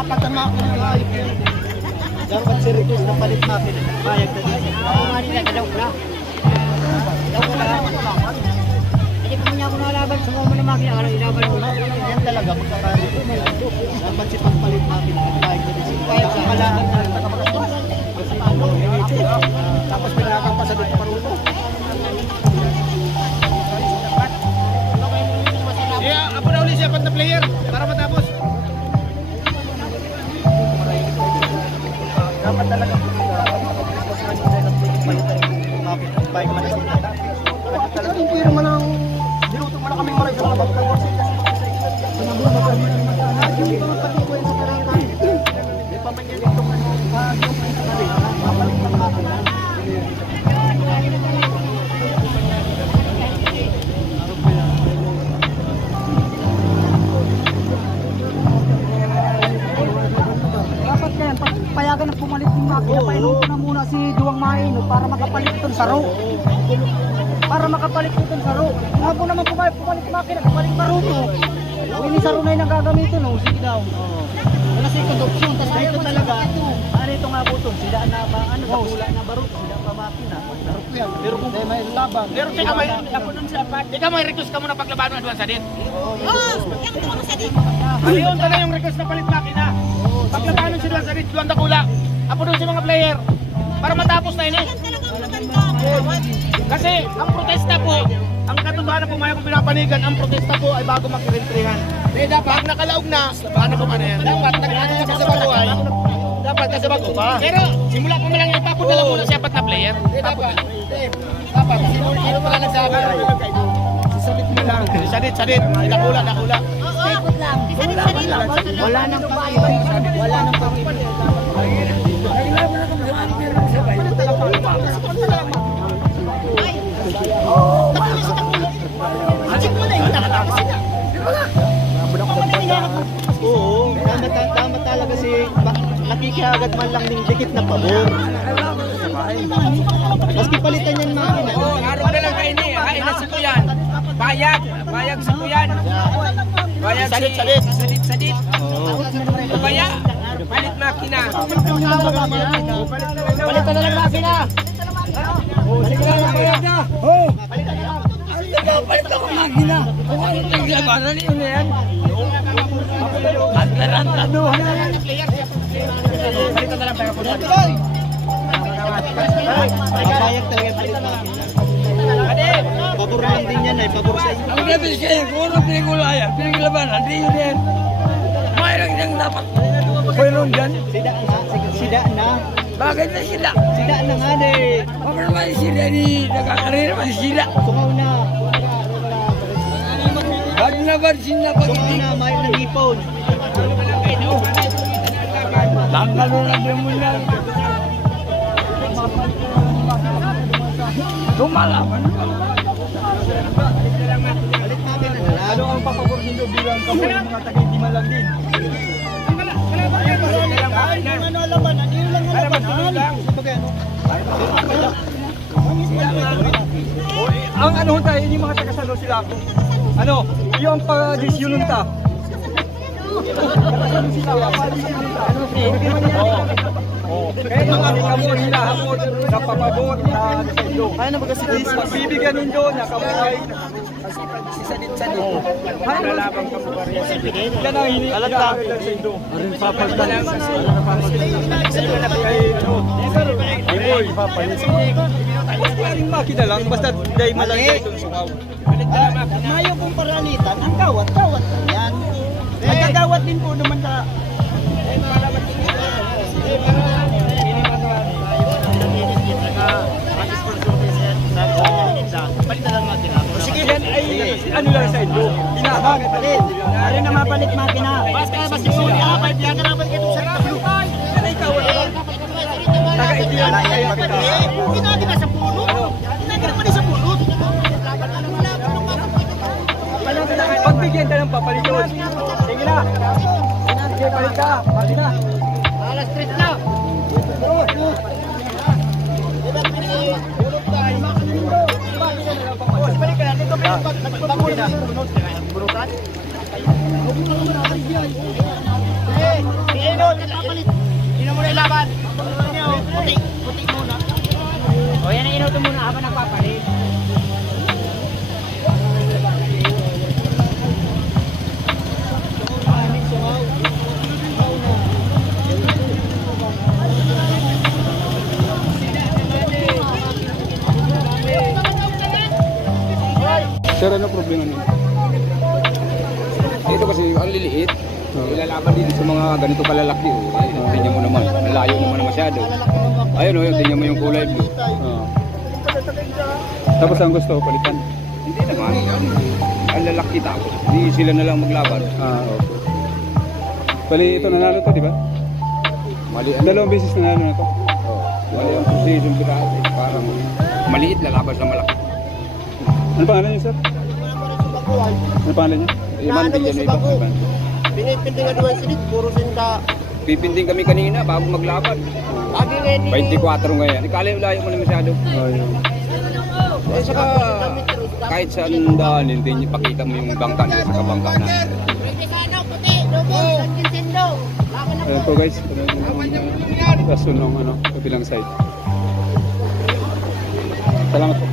Dapat ang makina ng ayop yan. Dapat si Rikus na palit makina. Bayag na din. Oo nga nila, dalaw ko na. Dalaw ko na. Hindi pa niya ako nalaban. Sumuha mo na makina. Ano ilaban mo? Yan talaga. Magkakaroon ko na. Dapat si pagpalit makina. Bayag na din. Bayag sa kalahan na nagkakamakas. Kasi ano, tapos pinakang pa sa dito paruto. Yeah, apo na ulit siya 4 na player para matapos. Dapat talaga baik man sa nata. Talaga yung pira man ang diluto man kaming maray sa labag ng kursi. Ano ba magkano yung mga pagkukuha sa karatan. Di pa man yan itong mabalik ng makina. Dapat kaya payagan na pumalit yung makina. Painom ko na muna si Duwang Maino para makapalit itong saro. Para makapalit itong saro. Nga po naman pumalit makina, kapalit baruto. Ini saro na yung nagagamitin, no? Sige daw. Wala sa ikong option. Tapos dito talaga, ano ito nga po ito? Sila na ba, ano, sa hula na baruto. Sila pa makina. Pero kung may labang. Pero teka may apo nun sa apat. Teka may request ka muna paglabanan advance sa dit. Ayun tala yung request na palit makina. Paglabanan sila sa dit, duwang dakula. Apo dun sa mga player. Para matapos na yun eh. Kasi ang protesta po, ang katotohanan po maya kung pinapanigan, ang protesta po ay bago makirentrihan. Pag nakalaog na, paano ko yan? Dapat nag-ano ka sa baguhan. Dapat kasi bago pa. Pero simula po mo lang ipapunta lang muna siya 4 na player. Dapat sino pa lang nagsabi. Sasadit mo lang. Sadit. Nakula. Ikot lang. Sadit lang. Wala nang pag-ibig. Wala nang pag-ibig. Oo, tama talaga si nakikiagad man lang ng dikit na pabor. Maski palitan yan makina. Oo, araw na lang kayo ni. Hain na si Kuyan. Bayag si Kuyan. Bayag sadit. Baya, palit makina. Palitan na lang makina. Sige lang, bayag na. Palit ako makina. Naglabanan yun na yan. Antarantado. Palitan na lang tayo. Bayag talaga palit makina. Pabor lang din yan ay pabor sa inyo. Ang labis kayo, kung anong pinagulayan, pinaglabanan, di yun yan. Mayroon nang dapat. Mayroon dyan. Sida na. Bakit na sila? Sida na nga eh. Bakit naman sila ni nagkakaroon naman sila? Sumaw na. Bakit naman sila Sumaw pag-ibig? na, may nag-ipon. Tangkalo na din mo lang. Tumalaman. Ano ang papabor ninyo bilang kapag mga taga-intiman lang din? Ang ano tayo, yung mga taga-salo sila ako. Ano, yung pag-disyunong ta. Taga-salo sila, pag-disyunong ta. Kaya mga kamon nila, hamon, sa papabot, sa sendo. Ano na ba kasi Bibigyan nindo na kamuhay. Sadit. Lalabang kamuhay. Yan ang hinihilahan ng sendo. Imoy, papalit. Paring makina lang, basta day malagay itong sumaw. Mayo kong paralitan, ang kawat lang yan. Magkagawat din po naman ka. Sige, yan ay ano lang sa inyo. Hinahang. Ari na mapalit makina. Basta masisuli ako, kahit yan na naman ito sa kaplukan. Yan ay kawat. Taga-itiyan na kayo magkita. Ginagi na sa pulot. Ginagi naman sa pulot. Pagbigyan ka ng papaliton. Sige na. Sige, palit ka. Pati na. Alas 3 na. Balik ka na. Dito pa yung nagbabago na. Burutan. Si Eno, hindi mo na ilaban. Puti muna. O yan ang inuto muna habang nagpapalit. Sir, ano problema niyo? Ito kasi ang liliit. Ilalaban dito sa mga ganito kalalaki. Tingnan mo naman. Malayo naman na masyado. Ayun o, tingnan mo yung kulay blue. Tapos ang gusto, palitan. Hindi naman. Ang lalaki tapos. Hindi sila na lang maglaban. Okay. Bali, ito nanalo to, di ba? Mali Dalawang beses nanalo na to. Mali ang position kita. Parang maliit lalaban sa malaki. Ano pangalan niyo, sir? Ano pangalan niyo? Iman din yan iba. Pinipinding nga naman silit, puro sinta. Pipinding kami kanina bago maglaban. Lagi ngayon 24 ngayon. Ikala layo mo na masyado. Oh, yun. Eh saka kahit saan daan, hindi niyo pakita mo yung bangka nila sa kabangka na. Ayan po guys, ito na yung rason ng kabilang side. Salamat po.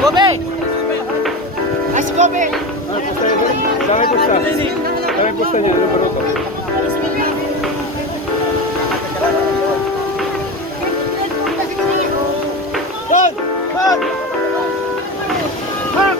Kobe! Ay, si Kobe! Dami pusta. Dami pusta niya. Ano ba ito? Doon! Doon! Mark!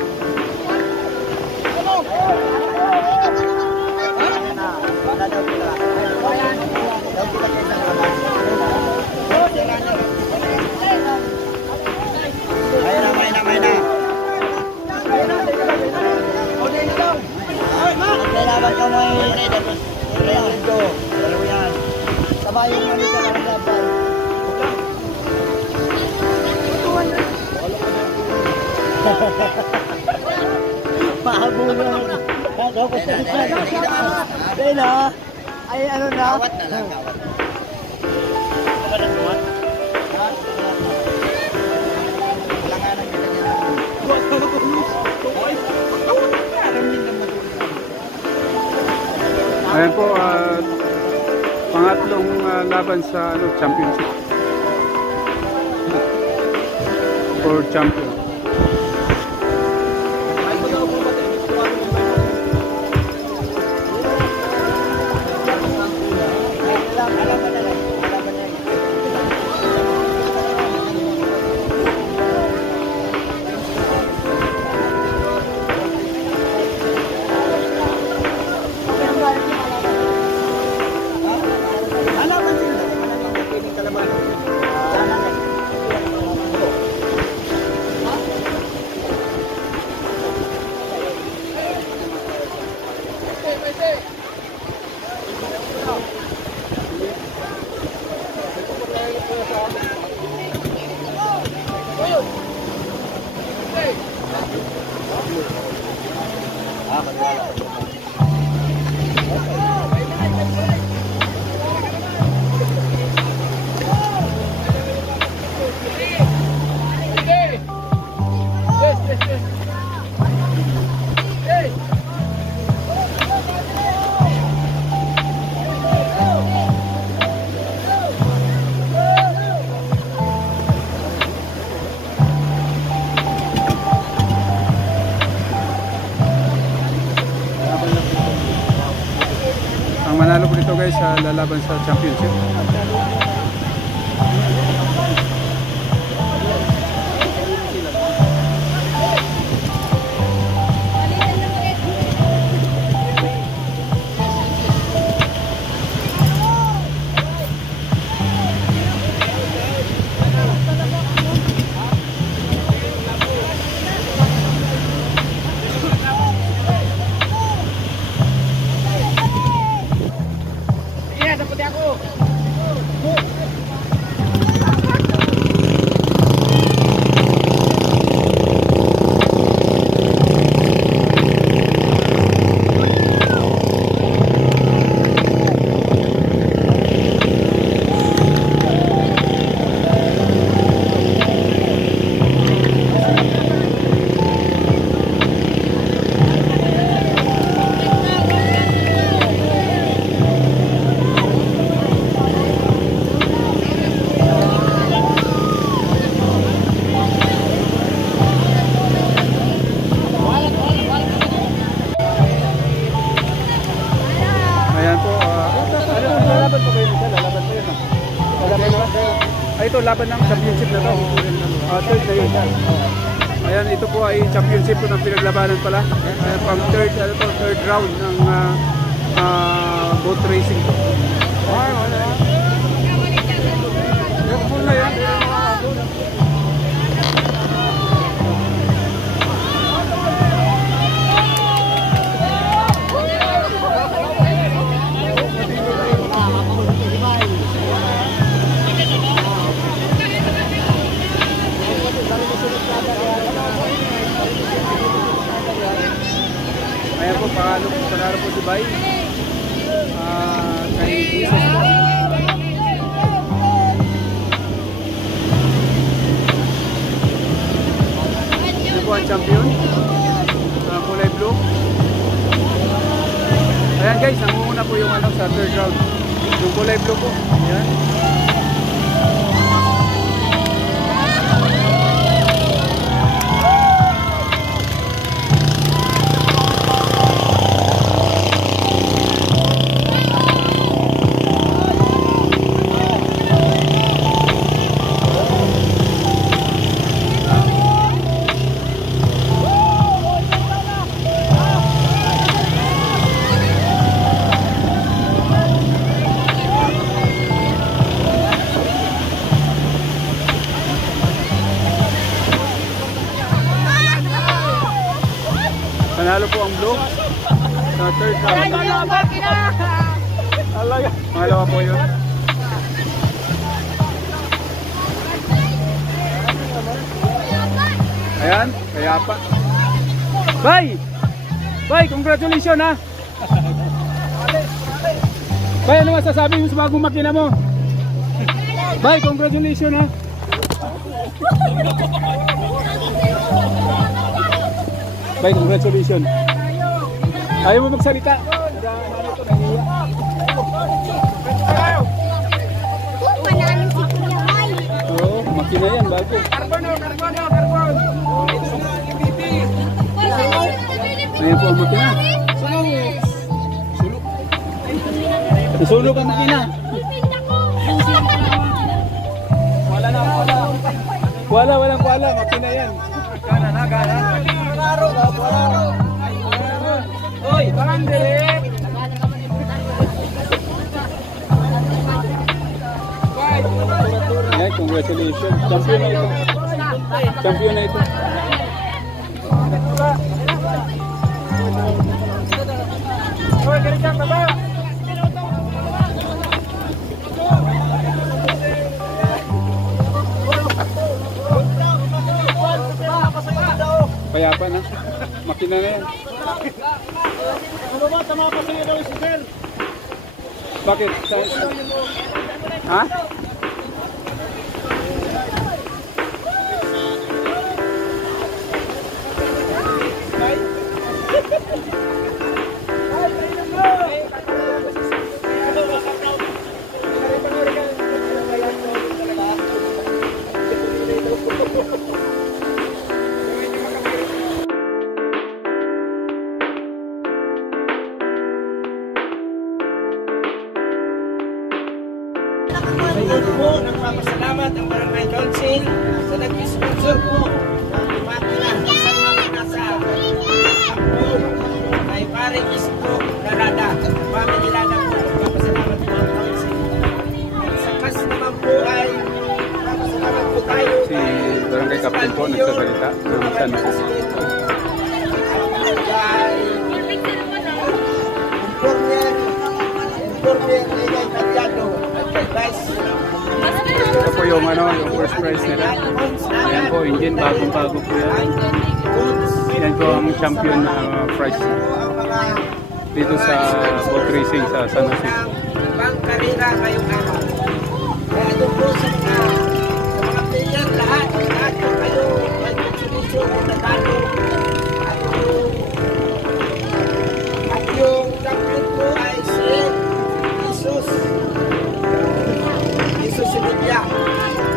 Maglalaban ka mo yung red. Red ko. Dalawa yan. Sabayan mo nito ang laban. Pahabulan. Tapos na siya. Dahil na. Ay ano na. Kawat na lang. Kawat. Ayan po, pangatlong laban sa championship. For champion. Ang manalo po dito guys sa lalaban sa championship. Ay, ito, laban ng championship na to. Third na yun. Ayan, ito po ay championship po ng pinaglabanan pala. Pang third round ng boat racing to. Yan po na yan. Ayan po, panalo po si Bay. Kay Jesus po. Ito po ang champion. Kulay blue. Ayan guys, nangunguna po yung sa third round. Yung kulay blue po. Ayan. Panalo po ang blue sa third round. Pangalawa po yun. Ayan, kaya pa. Bay, congratulations ha. Bay, ano masasabi mo sa bagong makina mo? Bay, congratulations ha. Bay, congratulations. Ayaw mo magsalita. Oo, makina yan, bago. Ayan po ang makina. Sulog ang makina. Walang makina yan. Oy, bangan direct. Yeah, congratulations. Champion na ito. Oy, ganyan ka ba? Payapa na. Makina na yan. Ano ba? Tama pa sa'yo daw si Sir. Bakit? Ha? Po, nagpapasalamat ang Barangay Council sa nag-sponsor po ng makina sa makina sa Akpon kay Paring Isko Narada. Family Lada po, nagpapasalamat po ang Council. At sa kas naman po ay nagpapasalamat po tayo Si Barangay Captain po nagsasalita. San po? Informer Ligay Tagliado at kay Vice. Ito po yung yung first prize nila. Ayan po, engine, bagong-bago po yan. Yan po ang champion na prize dito sa boat racing sa San Jose. Pangkarera ngayong araw. Kaya doon po sa mga player lahat po kayo may contribution ng natalo. At yung champion po ay si Jesus Silvia.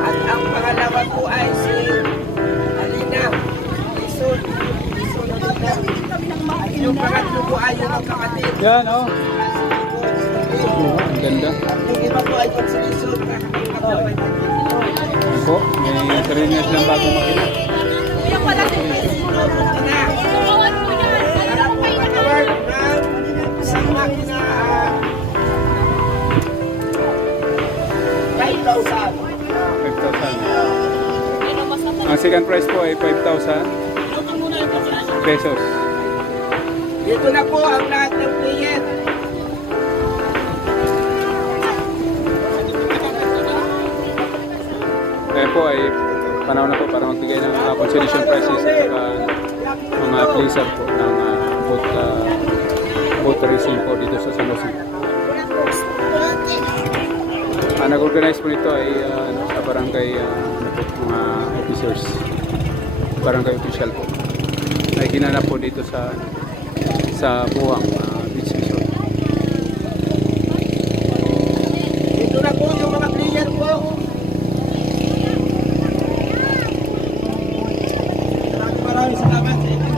At ang pangalawa po ay si Alina Jesus Silvia. At yung pangatlo po ay yung kapatid. Yan, oh. Ang ganda. At yung iba po ay consolation. bagong makina. Kuya pala si Facebook. Bawat mo yan. Para po mag-award ng isang makina 5,000. 5,000. Ang second prize po ay 5,000 pesos. Dito na po ang lahat ng player. Ngayon po ay panahon na po para magbigay ng consolation prizes at mga placer po ng boat racing po dito sa San Jose. Nag-organize po nito ay sa barangay mga officers, barangay official po. Ay ginanap po dito sa Buwang Beach Resort. Dito na po yung mga player po. Maraming salamat sa inyo.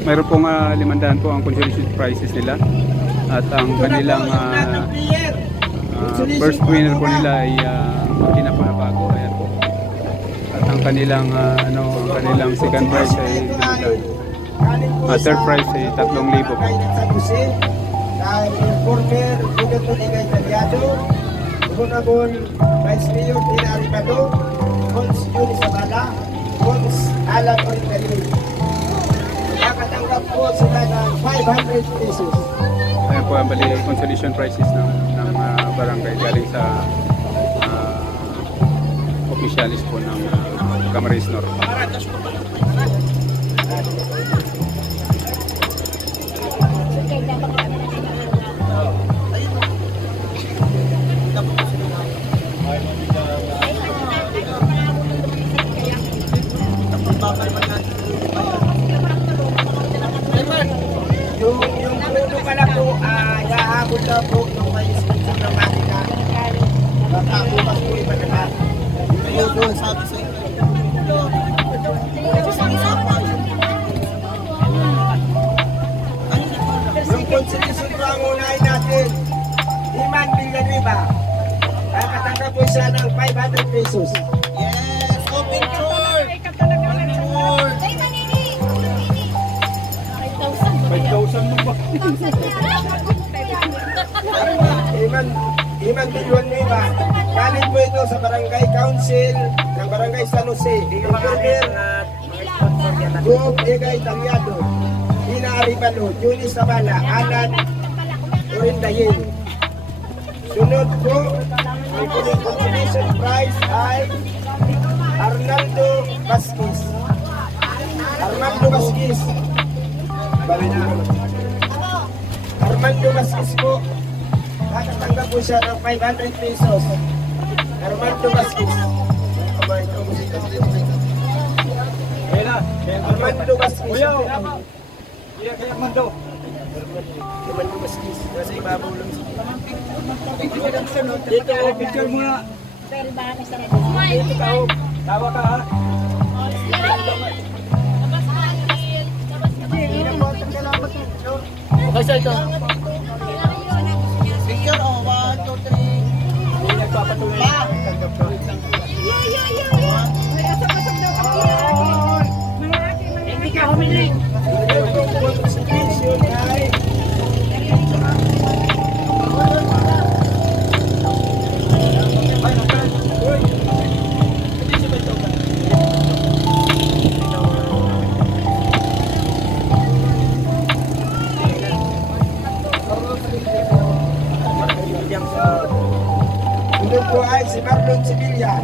Mayroon pong 500 po ang consolation prizes nila at ang kanilang first winner po nila ay makina po na bago. Ayan po. At ang kanilang ang second prize ay 2,000. Third prize ay 3,000 po. Dahil informer, Bugaton Igay Talyado, Gunabon, Vice Mayor Tina Aripado, Cons Yuni Sabala, Cons Alan Orintali. Nakatanggap po sila ng 500 pesos. Ayan po ang bali consolation prizes ng barangay galing sa officialis po ng Camarines North. Yung puno pala po, yahabol na po yung may sponsor ng makina. Baka bukas po iba na lahat. Yung sabi sa inyo. Yung constitution po ang unahin natin. Iman Villanueva. Nakatanggap po siya ng 500 pesos. Yes! Open tour! Ay, manini! 5,000 mo ba? Iman Villanueva. Galing po ito sa Barangay Council ng Barangay San Jose. Informer Bob Egay Talyado, Tina Aripalo, Juni Sabala, Alan Orindayin. Sunod po, ang consolation prize ay Arnaldo Vasquez. Armando Vasquez. Armando Vasquez po. Nakatanggap po siya ng 500 pesos. Armando Vasquez. Armando Vasquez. Armando Vasquez. Nasa ibabaw lang siya. Dito, picture mo na. Dito, tawa ka ha. Okay, so ito. Picture, 1, 2, 3. Hindi nagpapatuloy. Hindi ka humiling. Yung constitution ay sunod po ay si Marlon Sevilla.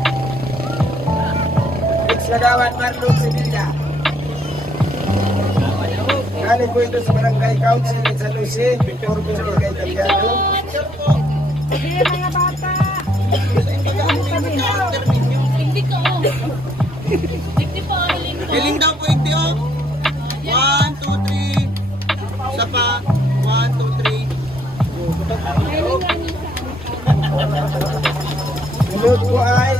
Ex-lagawan Marlon Sevilla. Galing po ito sa Barangay Council in San Jose, Victor Barangay Talyado. Sige, mga bata! Hindi ka, oh! Hindi pa, hiling ko. Hiling daw po, hindi oh. 1, 2, 3. Isa pa. 1, 2, 3. Sunod po ay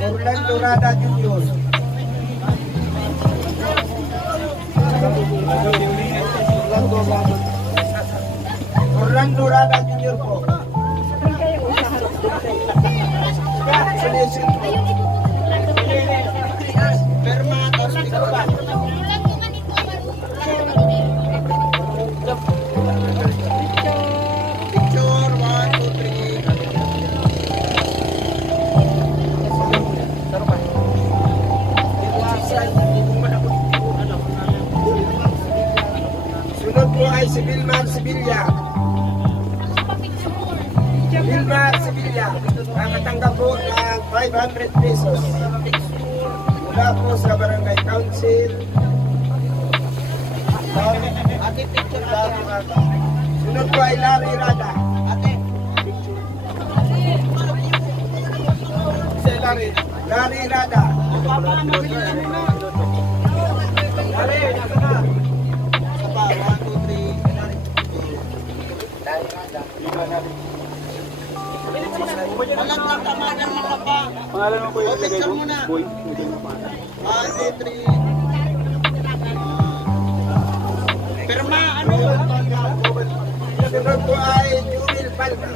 Orlando Rada Jr. Orlando Rolando Rada Jr. po. Congratulations po. Perma, tapos ikaw ba? Picture, 1, 2, 3. Sunod po ay si Vilmar Sevilla. Vilmar Sevilla. Nakatanggap po ng 500 pesos. Mula po sa Barangay Council. Sunod po ay Larry Rada. Larry Rada. Pangalan mo po yung ilagay mo? Boy? Perma, ano? Sunod po ay Jumil Palma.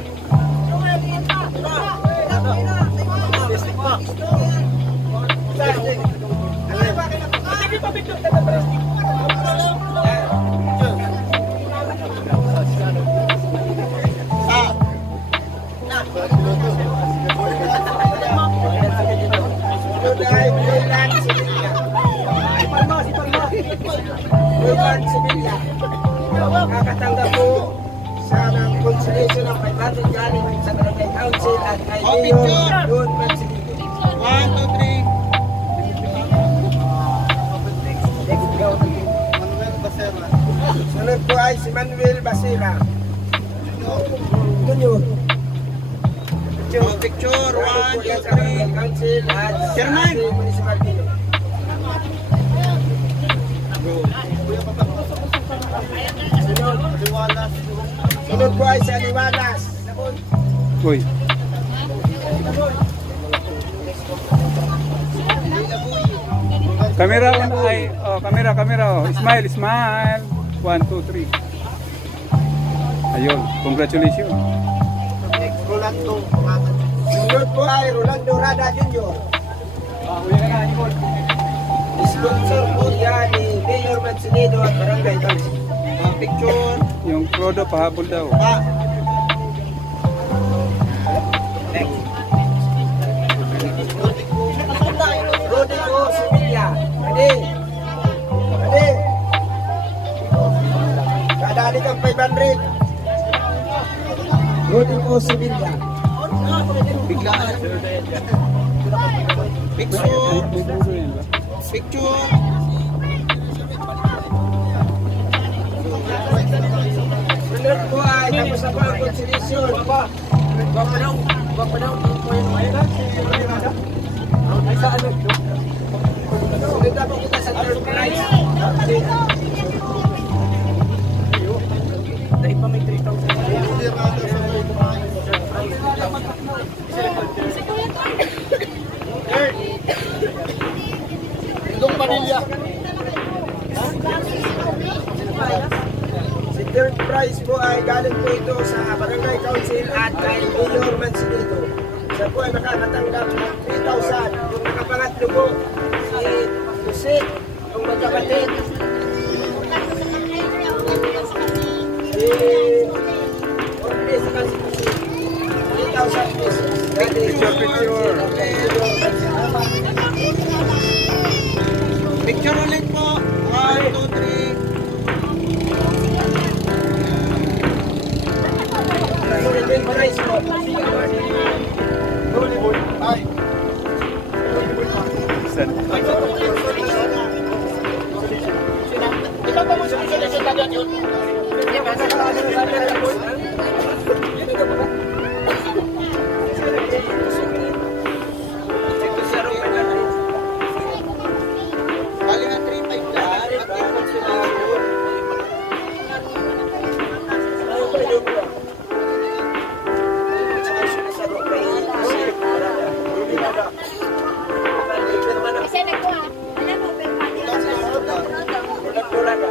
Sunod ay Roland Sevilla. Roland Sevilla. Nakatanggap po sa consolation ng 500 galing sa Barangay Council at kay Mayor Don Mansilido. 1, 2, 3. Sunod po ay si Manuel Basira. Junior. Picture, 1, 2, 3. Council at Chairman Municipality. Sunod po ay si Aliwalas. Boy. Camera on ay, oh, camera oh. Smile, smile. 1, 2, 3. Ayun, congratulations. Sunod po ay Rolando Rada Jr. Sponsor po yan ni Mayor Mansilido at Barangay Council. Picture. Yung Prodo pahabol daw. Rodrigo Sevilla. Ade. Kadali kang 500. Rodrigo Sevilla. Biglaan. Picture. Picture. Sunod po ay tapos na po ang consolation. Wag pa daw. Ay sa ano? Sunod na po kita sa third prize. Dahil pa may 3,000. Itong panilya. Si third prize po ay galing po ito sa Barangay Council at kay Mayor Mansilido. Siya po ay nakakatanggap ng 3,000. Yung nakapangatlo po, si Jose, yung magkapatid. Si Orbe sa kasi 3,000 pesos. Picture ulit po. 1, 2, 3. Second prize po. Ay. Ikaw pa mo sa isolation na dyan yun? Bali nga 3,500 lang. Kasi nagkuha. Alam mo, pero pati ang Ulan-ulan na.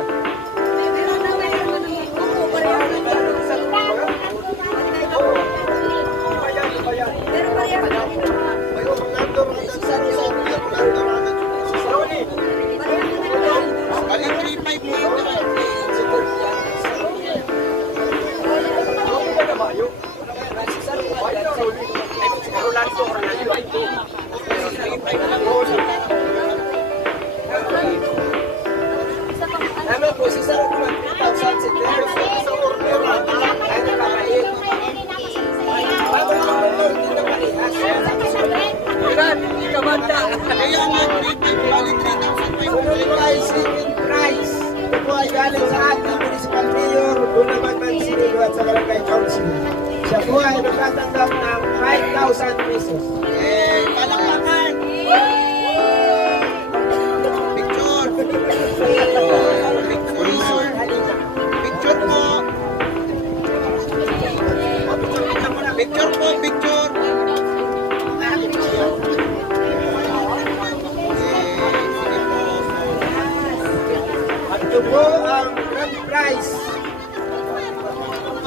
at sa barangay council. Siya po ay nakatanggap ng 5,000 pesos. Palakpakan! Picture! Picture po! Picture po, picture! At ito po ang grand prize.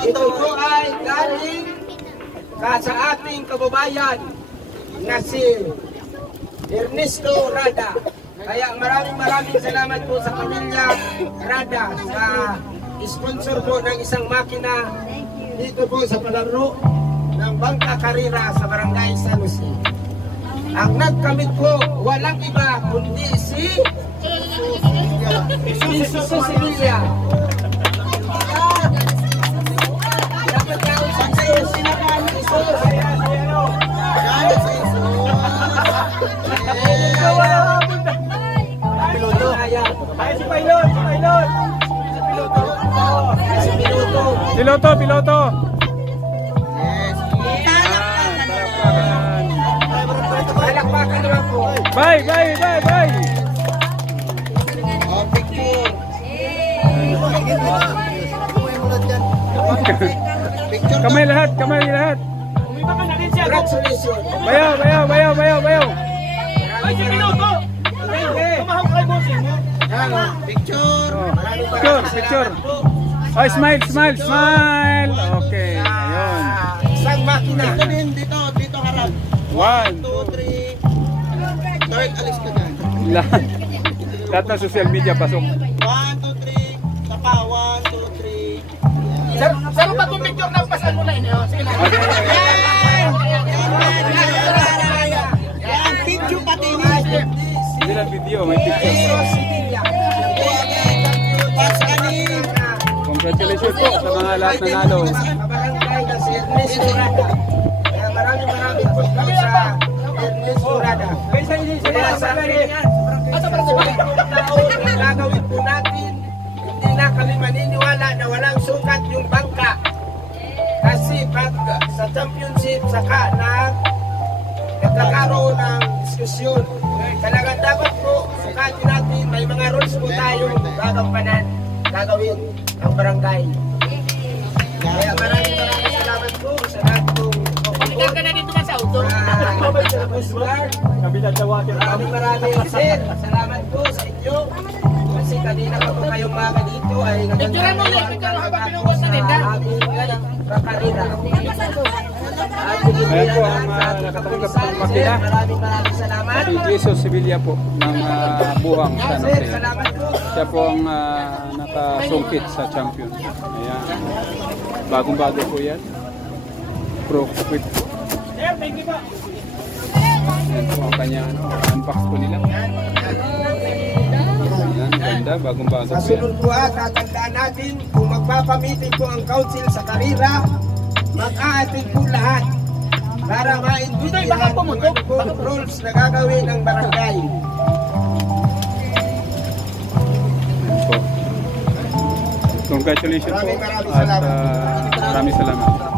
Ito po ay galing sa ating kababayan na si Ernesto Rada. Kaya maraming salamat po sa pamilya Rada sa sponsor po ng isang makina dito po sa palaro ng Bangka Karira sa Barangay San Jose. Ang nagkamit po walang iba kundi si Cecilia. Dapat kausap sa iyo Piloto. Palakpakan naman po. Bye. Oh, picture! Picture Kamay lahat. Congratulations. Bayaw. Ay, si Piloto! Tumahok kay bossing mo. Picture! Picture. Oh, smile. Okay, ayun. Isang makina. Dito din, dito harap. 1, 2, 3. Third, alis ka dyan. lahat ng social media pasok. 1, 2, 3. Sapa, 1, 2, 3. Saan ba itong picture na pasan mo na inyo? Sige na. Yan, picture pati ni. Hindi lang video, may picture. Congratulations po sa mga lahat na nalo. Kabarangay na si Ernesto Rada. Kaya maraming po sa Ernesto Rada. Kaya sa akin, gagawin po natin, hindi na kami maniniwala na walang sukat yung bangka. Kasi pag sa championship, saka nagkakaroon ng diskusyon. Talagang dapat po sukatin natin, may mga rules po tayo gagampanan, gagawin ang barangay. Kaya maraming salamat po sa lahat kong Pagkita ka na dito man sa auto. maraming sir, salamat po sa inyo. Kasi kanina pa po kayong mga dito ay Picturean mo ulit, picture habang pinugot na nila. Kakarira. Ayan po ang nakatanggap ng makina. Maraming salamat. Si Jesus Sevilla po ng Buhang San Sir, Jose. salamat po. Siya po ang nakasungkit sa champion. Ayan. Bagong-bago po yan. Pro equip po. Ayan po ang kanya unbox po nila. Ayan, ganda. Bagong-bago Sa po yan. sunod po tatandaan natin kung magpapamiting po ang council sa Karira, mag-aatin po lahat para maintindihan kung ano pong rules na gagawin ng barangay. Ayan po. Congratulations po Maraming at salamat. maraming salamat.